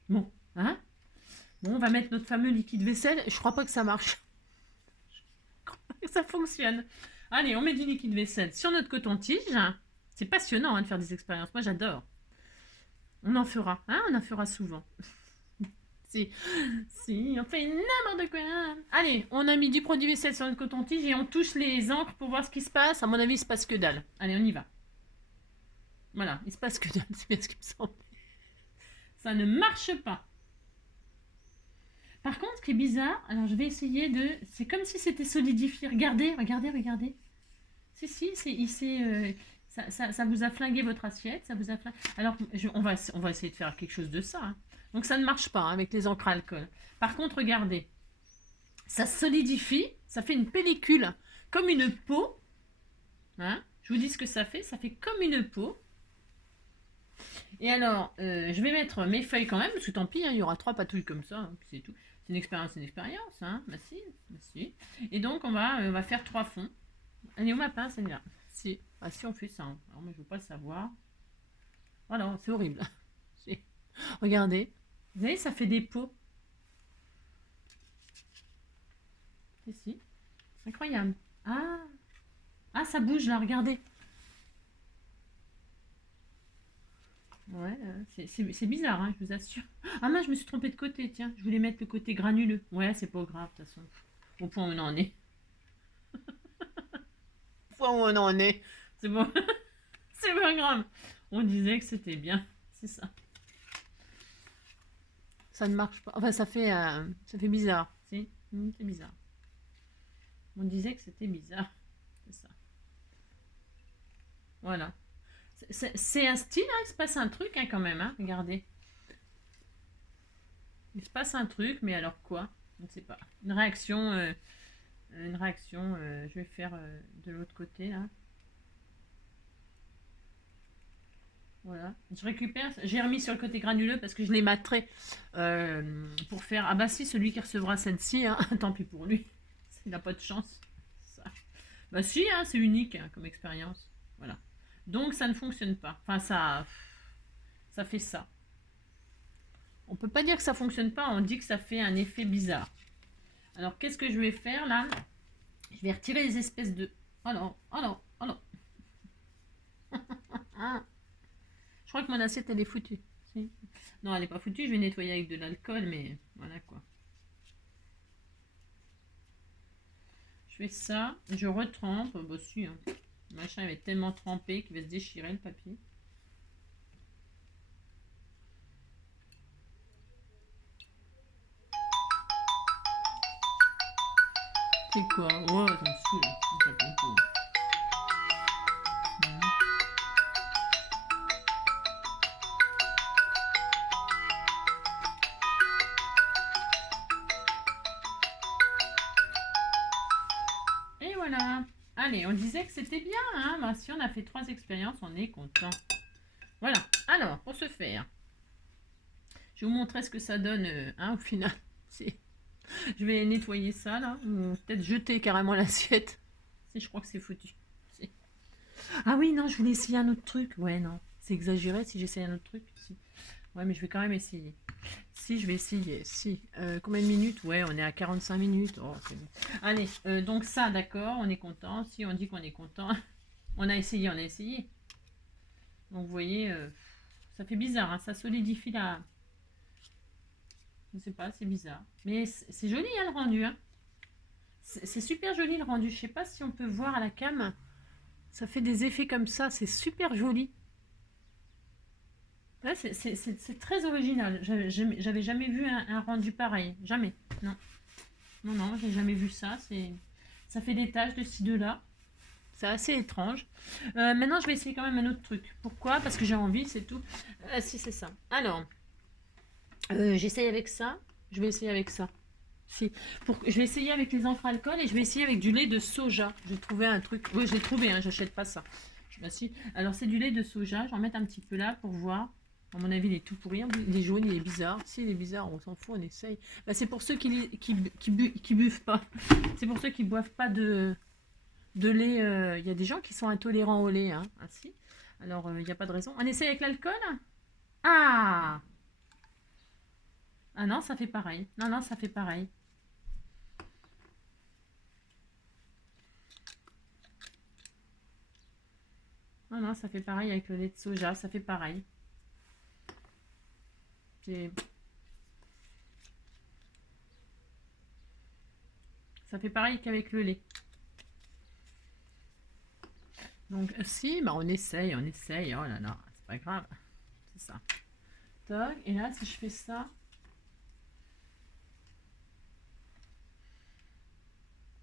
Bon, hein. Bon, on va mettre notre fameux liquide vaisselle. Je crois pas que ça marche. Je crois pas que ça fonctionne. Allez, on met du liquide vaisselle sur notre coton-tige. C'est passionnant, hein, de faire des expériences. Moi, j'adore. On en fera, hein, on en fera souvent. Si, si, on fait n'importe quoi. Allez, on a mis du produit vaisselle sur notre coton-tige et on touche les encres pour voir ce qui se passe. À mon avis, il se passe que dalle. Allez, on y va. Voilà, il se passe que dalle, c'est bien ce qui me semble. Ça ne marche pas. Par contre, ce qui est bizarre, alors je vais essayer de... C'est comme si c'était solidifié. Regardez, regardez, regardez. Si, si, ça vous a flingué votre assiette, ça vous a flingué... Alors, on va essayer de faire quelque chose de ça, hein. Donc ça ne marche pas, hein, avec les encres à alcool. Par contre, regardez, ça solidifie, ça fait une pellicule, comme une peau. Hein, je vous dis ce que ça fait comme une peau. Et alors, je vais mettre mes feuilles quand même, parce que tant pis, hein, il y aura 3 patouilles comme ça, hein, c'est tout. C'est une expérience, hein. Bah si, bah si. Et donc, on va faire 3 fonds. Elle est où ma pince? Elle est là. Si. Ah, si on fait ça, hein. Alors moi, je veux pas le savoir. Voilà, c'est horrible. Si. Regardez. Vous voyez, ça fait des pots. Si, si. Incroyable. Ah. Ah, ça bouge là, regardez. Ouais, c'est bizarre, hein, je vous assure. Ah mince, je me suis trompée de côté, tiens. Je voulais mettre le côté granuleux. Ouais, c'est pas grave, de toute façon. Au point où on en est. Au point où on en est. C'est bon. C'est pas grave. On disait que c'était bien. C'est ça. Ça ne marche pas. Enfin, ça fait bizarre. Si, c'est bizarre. On disait que c'était bizarre. C'est ça. Voilà. C'est un style, hein, il se passe un truc, hein, quand même, hein, regardez. Il se passe un truc, mais alors quoi? On ne sait pas. Une réaction, je vais faire de l'autre côté, là. Voilà. Je récupère, j'ai remis sur le côté granuleux parce que je l'ai matré pour faire... Ah bah si, celui qui recevra celle-ci, hein, tant pis pour lui. Il n'a pas de chance. Ça. Bah si, hein, c'est unique, hein, comme expérience. Voilà. Donc ça ne fonctionne pas. Enfin, ça fait ça. On peut pas dire que ça fonctionne pas, on dit que ça fait un effet bizarre. Alors qu'est-ce que je vais faire là? Je vais retirer les espèces de... Oh non, oh non, oh non. Je crois que mon assiette elle est foutue. Si. Non, elle n'est pas foutue, je vais nettoyer avec de l'alcool, mais voilà quoi. Je fais ça, je retrempe. Bah si, hein. Le machin il va être tellement trempé qu'il va se déchirer le papier. C'est quoi? Oh, ça me saoule. Ça me saoule. Et voilà. Allez, on disait que c'était bien, hein. Bah, si on a fait 3 expériences, on est content. Voilà. Alors, pour ce faire, je vais vous montrer ce que ça donne, hein, au final. Je vais nettoyer ça, là. Ou peut-être jeter carrément l'assiette. Si, je crois que c'est foutu. Si. Ah oui, non, je voulais essayer un autre truc. Ouais, non, c'est exagéré si j'essaye un autre truc. Si. Ouais, mais je vais quand même essayer. Si, je vais essayer. Si. Combien de minutes? Ouais, on est à 45 minutes. Oh, c'est bon. Allez, donc ça, d'accord, on est content. Si, on dit qu'on est content. On a essayé, on a essayé. Donc, vous voyez, ça fait bizarre, hein, ça solidifie la... Je sais pas, c'est bizarre. Mais c'est joli, hein, le rendu. Hein. C'est super joli, le rendu. Je sais pas si on peut voir à la cam. Ça fait des effets comme ça, c'est super joli. Ouais, c'est très original. J'avais jamais vu un rendu pareil. Jamais. Non. Non, non, j'ai jamais vu ça. Ça fait des taches de ci, de là. C'est assez étrange. Maintenant, je vais essayer quand même un autre truc. Pourquoi? Parce que j'ai envie, c'est tout. Si, c'est ça. Alors, j'essaye avec ça. Je vais essayer avec ça. Si. Je vais essayer avec les encres alcool et je vais essayer avec du lait de soja. J'ai trouvé un truc. Oui, j'ai trouvé, hein, j'achète pas ça. Alors, c'est du lait de soja. J'en mets un petit peu là pour voir. À mon avis, il est tout pourri. Il est jaune, il est bizarre. Si, il est bizarre, on s'en fout, on essaye. Bah, c'est pour ceux qui buvent pas. C'est pour ceux qui boivent pas de lait. Il y a des gens qui sont intolérants au lait. Hein. Ah, si. Alors, il n'y a pas de raison. On essaye avec l'alcool? Ah! Ah non, ça fait pareil. Non, non, ça fait pareil. Non, non, ça fait pareil avec le lait de soja. Ça fait pareil. Ça fait pareil qu'avec le lait. Donc, si, bah on essaye, on essaye. Oh là là, c'est pas grave. C'est ça. Toc. Et là, si je fais ça,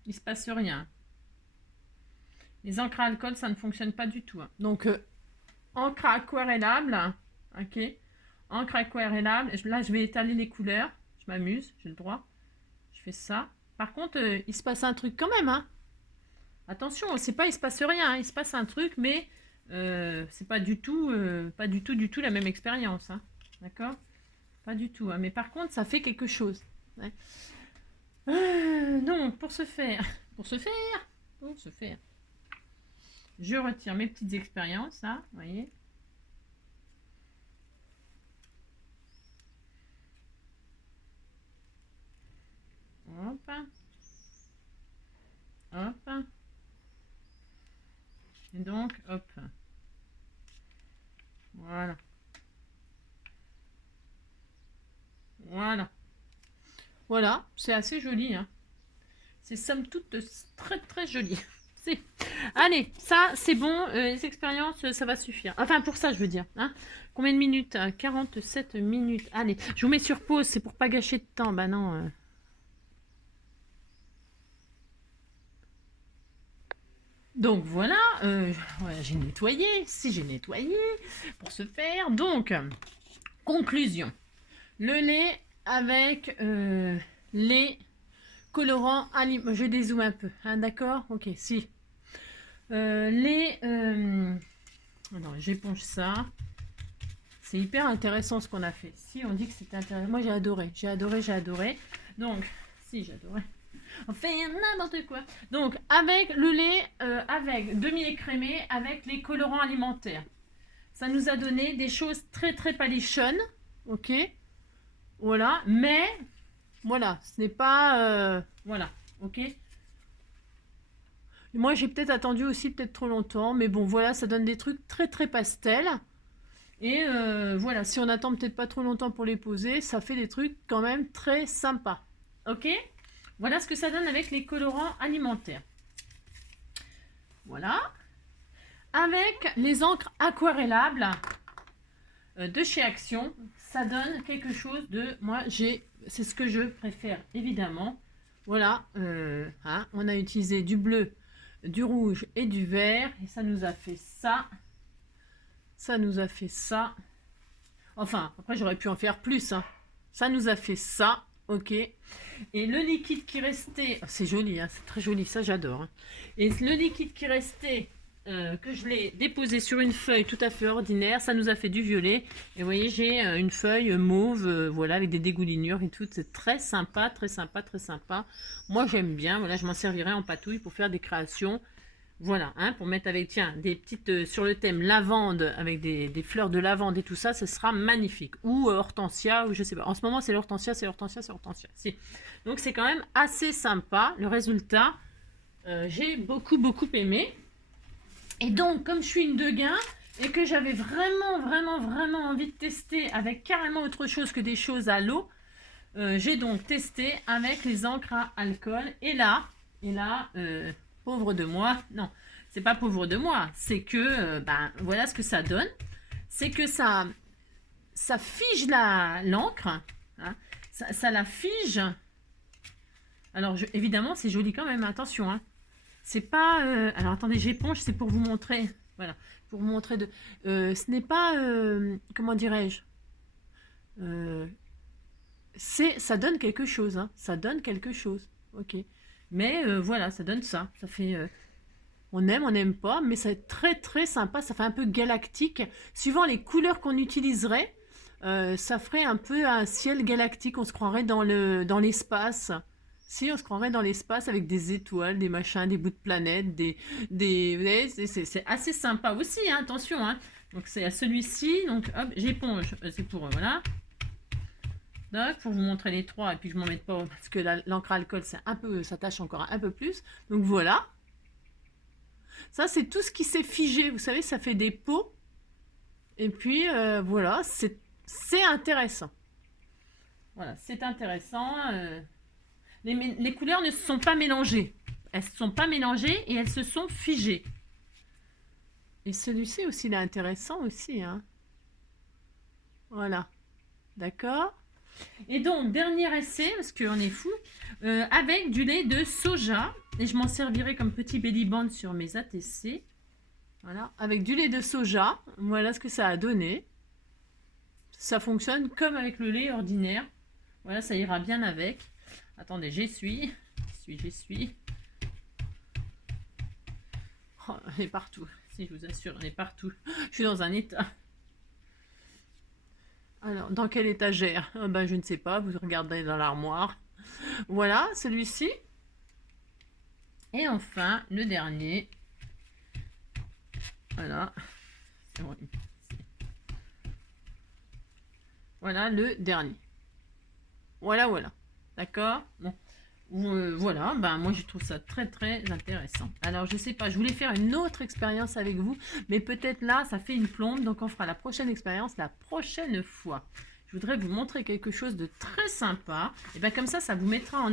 il se passe rien. Les encres à alcool, ça ne fonctionne pas du tout. Hein. Donc, encre aquarellable. Ok. Encre aquarellable. Là, je vais étaler les couleurs. Je m'amuse, j'ai le droit. Je fais ça. Par contre, il se passe un truc quand même. Hein. Attention, c'est pas il se passe rien. Hein. Il se passe un truc, mais c'est pas du tout la même expérience. Hein. D'accord? Pas du tout. Hein. Mais par contre, ça fait quelque chose. Ouais. Donc, pour ce faire, je retire mes petites expériences, là, vous voyez. Hop. Hop. Et donc, hop. Voilà. Voilà. Voilà, c'est assez joli. Hein. C'est somme toute très très joli. Allez, ça c'est bon, les expériences, ça va suffire. Enfin, pour ça, je veux dire. Hein. Combien de minutes? 47 minutes. Allez, je vous mets sur pause, c'est pour pas gâcher de temps. Bah non. Donc voilà, ouais, j'ai nettoyé. Si j'ai nettoyé pour ce faire. Donc, conclusion. Le lait avec les colorants alimentaires. Je dézoome un peu. Hein, d'accord? Ok, si. Alors, j'éponge ça. C'est hyper intéressant ce qu'on a fait. Si, on dit que c'était intéressant. Moi, j'ai adoré. J'ai adoré, j'ai adoré. Donc, si, j'adorais. On fait n'importe quoi. Donc, avec le lait, avec demi-écrémé, avec les colorants alimentaires. Ça nous a donné des choses très, très palichonnes. Ok? Voilà. Mais, voilà. Ce n'est pas... voilà. Ok? Moi, j'ai peut-être attendu aussi peut-être trop longtemps. Mais bon, voilà. Ça donne des trucs très, très pastels. Et voilà. Si on attend peut-être pas trop longtemps pour les poser, ça fait des trucs quand même très sympas. Ok? Voilà ce que ça donne avec les colorants alimentaires. Voilà. Avec les encres aquarellables de chez Action, ça donne quelque chose de... Moi, c'est ce que je préfère, évidemment. Voilà. Hein, on a utilisé du bleu, du rouge et du vert. Et ça nous a fait ça. Ça nous a fait ça. Enfin, après, j'aurais pu en faire plus. Hein. Ça nous a fait ça. Ok. Et le liquide qui restait, c'est joli, hein, c'est très joli, ça j'adore. Hein. Et le liquide qui restait, que je l'ai déposé sur une feuille tout à fait ordinaire, ça nous a fait du violet. Et vous voyez, j'ai une feuille mauve, voilà, avec des dégoulinures et tout. C'est très sympa, très sympa, très sympa. Moi j'aime bien, voilà, je m'en servirai en patouille pour faire des créations. Voilà, hein, pour mettre avec, tiens, des petites, sur le thème lavande, avec des fleurs de lavande et tout ça, ce sera magnifique. Ou hortensia, ou je sais pas. En ce moment, c'est l'hortensia, c'est l'hortensia, c'est l'hortensia. Si. Donc, c'est quand même assez sympa. Le résultat, j'ai beaucoup, beaucoup aimé. Et donc, comme je suis une deguin, et que j'avais vraiment, vraiment, vraiment envie de tester avec carrément autre chose que des choses à l'eau, j'ai donc testé avec les encres à alcool. Et là, pauvre de moi, non, c'est pas pauvre de moi, c'est que, ben, voilà ce que ça donne. C'est que ça fige l'encre, hein, ça la fige. Alors, évidemment, c'est joli quand même, attention, hein. C'est pas... alors, attendez, j'éponge, c'est pour vous montrer, voilà, pour vous montrer de... ce n'est pas, comment dirais-je, ça donne quelque chose, hein, ça donne quelque chose, ok. Mais voilà, ça donne ça, ça fait... on n'aime pas, mais c'est très très sympa, ça fait un peu galactique. Suivant les couleurs qu'on utiliserait, ça ferait un peu un ciel galactique, on se croirait dans l'espace. Si, on se croirait dans l'espace avec des étoiles, des machins, des bouts de planètes, vous voyez, c'est assez sympa aussi, hein, attention. Hein. Donc c'est à celui-ci, donc hop, j'éponge, c'est pour, voilà. Donc, pour vous montrer les trois, et puis je m'en mette pas, parce que l'encre à alcool, c'est un peu, ça tâche encore un peu plus. Donc voilà. Ça, c'est tout ce qui s'est figé. Vous savez, ça fait des pots. Et puis, voilà, c'est intéressant. Voilà, c'est intéressant. Les couleurs ne se sont pas mélangées. Elles ne se sont pas mélangées et elles se sont figées. Et celui-ci aussi, il est intéressant aussi. Hein. Voilà. D'accord. Et donc, dernier essai, parce qu'on est fou, avec du lait de soja. Et je m'en servirai comme petit belly band sur mes ATC. Voilà, avec du lait de soja. Voilà ce que ça a donné. Ça fonctionne comme avec le lait ordinaire. Voilà, ça ira bien avec. Attendez, j'essuie. Oh, elle est partout. Si, je vous assure, elle est partout. Je suis dans un état. Alors, dans quelle étagère? Ben, je ne sais pas. Vous regardez dans l'armoire. Voilà, celui-ci. Et enfin, le dernier. Voilà. Voilà le dernier. Voilà. D'accord? Bon. Voilà, ben moi je trouve ça très très intéressant. Alors je sais pas, je voulais faire une autre expérience avec vous, mais peut-être là ça fait une plombe, donc on fera la prochaine expérience la prochaine fois. Je voudrais vous montrer quelque chose de très sympa, et bien comme ça vous mettra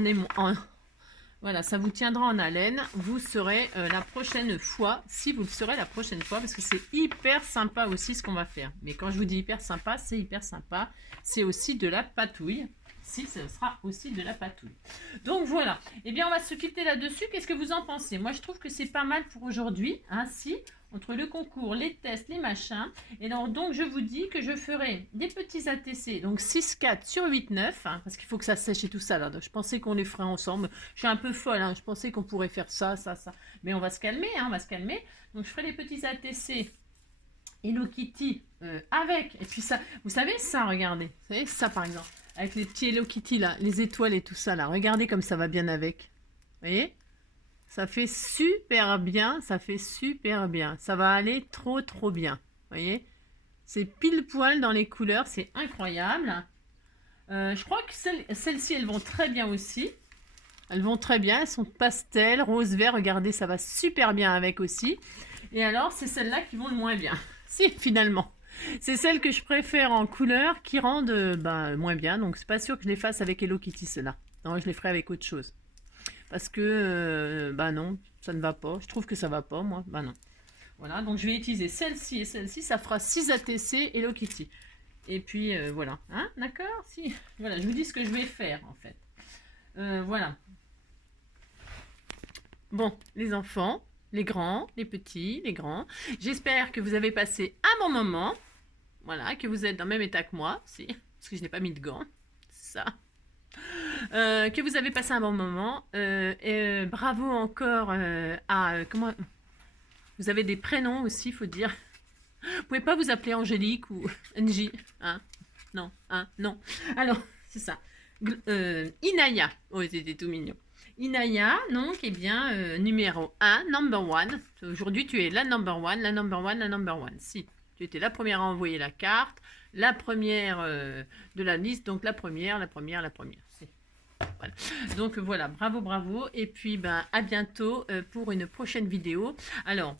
voilà, ça vous tiendra en haleine. Vous serez la prochaine fois, si vous le serez la prochaine fois, parce que c'est hyper sympa aussi ce qu'on va faire. Mais quand je vous dis hyper sympa, c'est hyper sympa. C'est aussi de la patouille. Si, ce sera aussi de la patouille. Donc voilà. Eh bien, on va se quitter là-dessus. Qu'est-ce que vous en pensez? Moi, je trouve que c'est pas mal pour aujourd'hui. Hein, si, entre le concours, les tests, les machins. Et donc, je vous dis que je ferai des petits ATC. Donc, 6-4 sur 8-9. Hein, parce qu'il faut que ça sèche et tout ça. Là. Donc, je pensais qu'on les ferait ensemble. Je suis un peu folle. Hein, je pensais qu'on pourrait faire ça. Mais on va se calmer. Hein, on va se calmer. Donc, je ferai les petits ATC. Hello Kitty avec. Et puis ça, vous savez ça, regardez. Vous savez ça, par exemple. Avec les petits Hello Kitty là, les étoiles et tout ça là. Regardez comme ça va bien avec. Vous voyez? Ça fait super bien, ça fait super bien. Ça va aller trop trop bien. Vous voyez? C'est pile poil dans les couleurs, c'est incroyable. Je crois que celles-ci, elles vont très bien aussi. Elles vont très bien, elles sont pastel, rose, vert. Regardez, ça va super bien avec aussi. Et alors, c'est celles-là qui vont le moins bien. Si, finalement. C'est celles que je préfère en couleur qui rendent moins bien. Donc, c'est pas sûr que je les fasse avec Hello Kitty, ceux-là. Non, je les ferai avec autre chose. Parce que, non, ça ne va pas. Je trouve que ça va pas, moi. Non. Voilà, donc je vais utiliser celle-ci et celle-ci. Ça fera 6 ATC Hello Kitty. Et puis, voilà. Hein, d'accord? Si. Voilà, je vous dis ce que je vais faire, en fait. Voilà. Bon, les enfants, les grands, les petits, les grands. J'espère que vous avez passé un bon moment. Voilà, que vous êtes dans le même état que moi, si, parce que je n'ai pas mis de gants, ça. Que vous avez passé un bon moment. Bravo encore comment... Vous avez des prénoms aussi, il faut dire. Vous pouvez pas vous appeler Angélique ou NJ, hein? Non, hein? Non. Alors, c'est ça. Inaya. Oh, c'était tout mignon. Inaya, donc, eh bien, numéro 1, number one. Aujourd'hui, tu es la number one, la number one, la number one. Si, tu étais la première à envoyer la carte, la première de la liste, donc la première, la première, la première. Si. Voilà. Donc voilà, bravo, bravo. Et puis, ben, à bientôt pour une prochaine vidéo. Alors,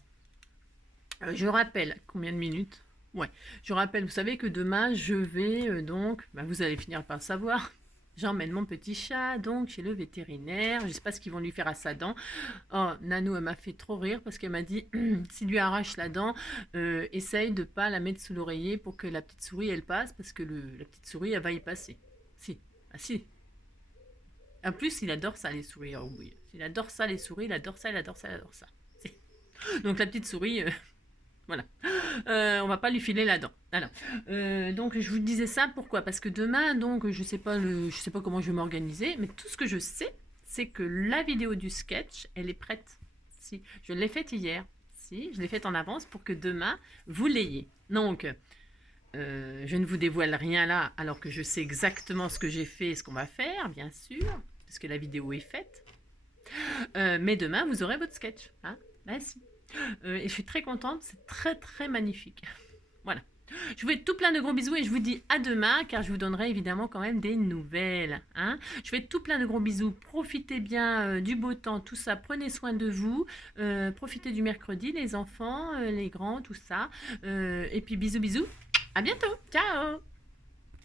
je rappelle, combien de minutes? Ouais, je rappelle, vous savez que demain, je vais donc, ben, vous allez finir par le savoir, j'emmène mon petit chat donc chez le vétérinaire. Je sais pas ce qu'ils vont lui faire à sa dent. Oh, Nanou, elle m'a fait trop rire parce qu'elle m'a dit s'il lui arrache la dent, essaye de pas la mettre sous l'oreiller pour que la petite souris elle passe parce que la petite souris elle va y passer. Si, ah si. En plus, il adore ça les souris. Oh oui, il adore ça les souris, il adore ça, il adore ça, il adore ça. Si. Donc la petite souris, voilà. On va pas lui filer la dent. Alors, donc je vous disais ça pourquoi? Parce que demain, donc je sais pas comment je vais m'organiser, mais tout ce que je sais, c'est que la vidéo du sketch, elle est prête. Si, je l'ai faite hier. Si, je l'ai faite en avance pour que demain vous l'ayez. Donc, je ne vous dévoile rien là, alors que je sais exactement ce que j'ai fait et ce qu'on va faire, bien sûr, parce que la vidéo est faite. Mais demain, vous aurez votre sketch. Hein, ben si. Et je suis très contente, c'est très très magnifique. Voilà. Je vous fais tout plein de gros bisous et je vous dis à demain car je vous donnerai évidemment quand même des nouvelles. Hein. Je vous fais tout plein de gros bisous. Profitez bien du beau temps, tout ça. Prenez soin de vous. Profitez du mercredi, les enfants, les grands, tout ça. Et puis bisous bisous. À bientôt. Ciao.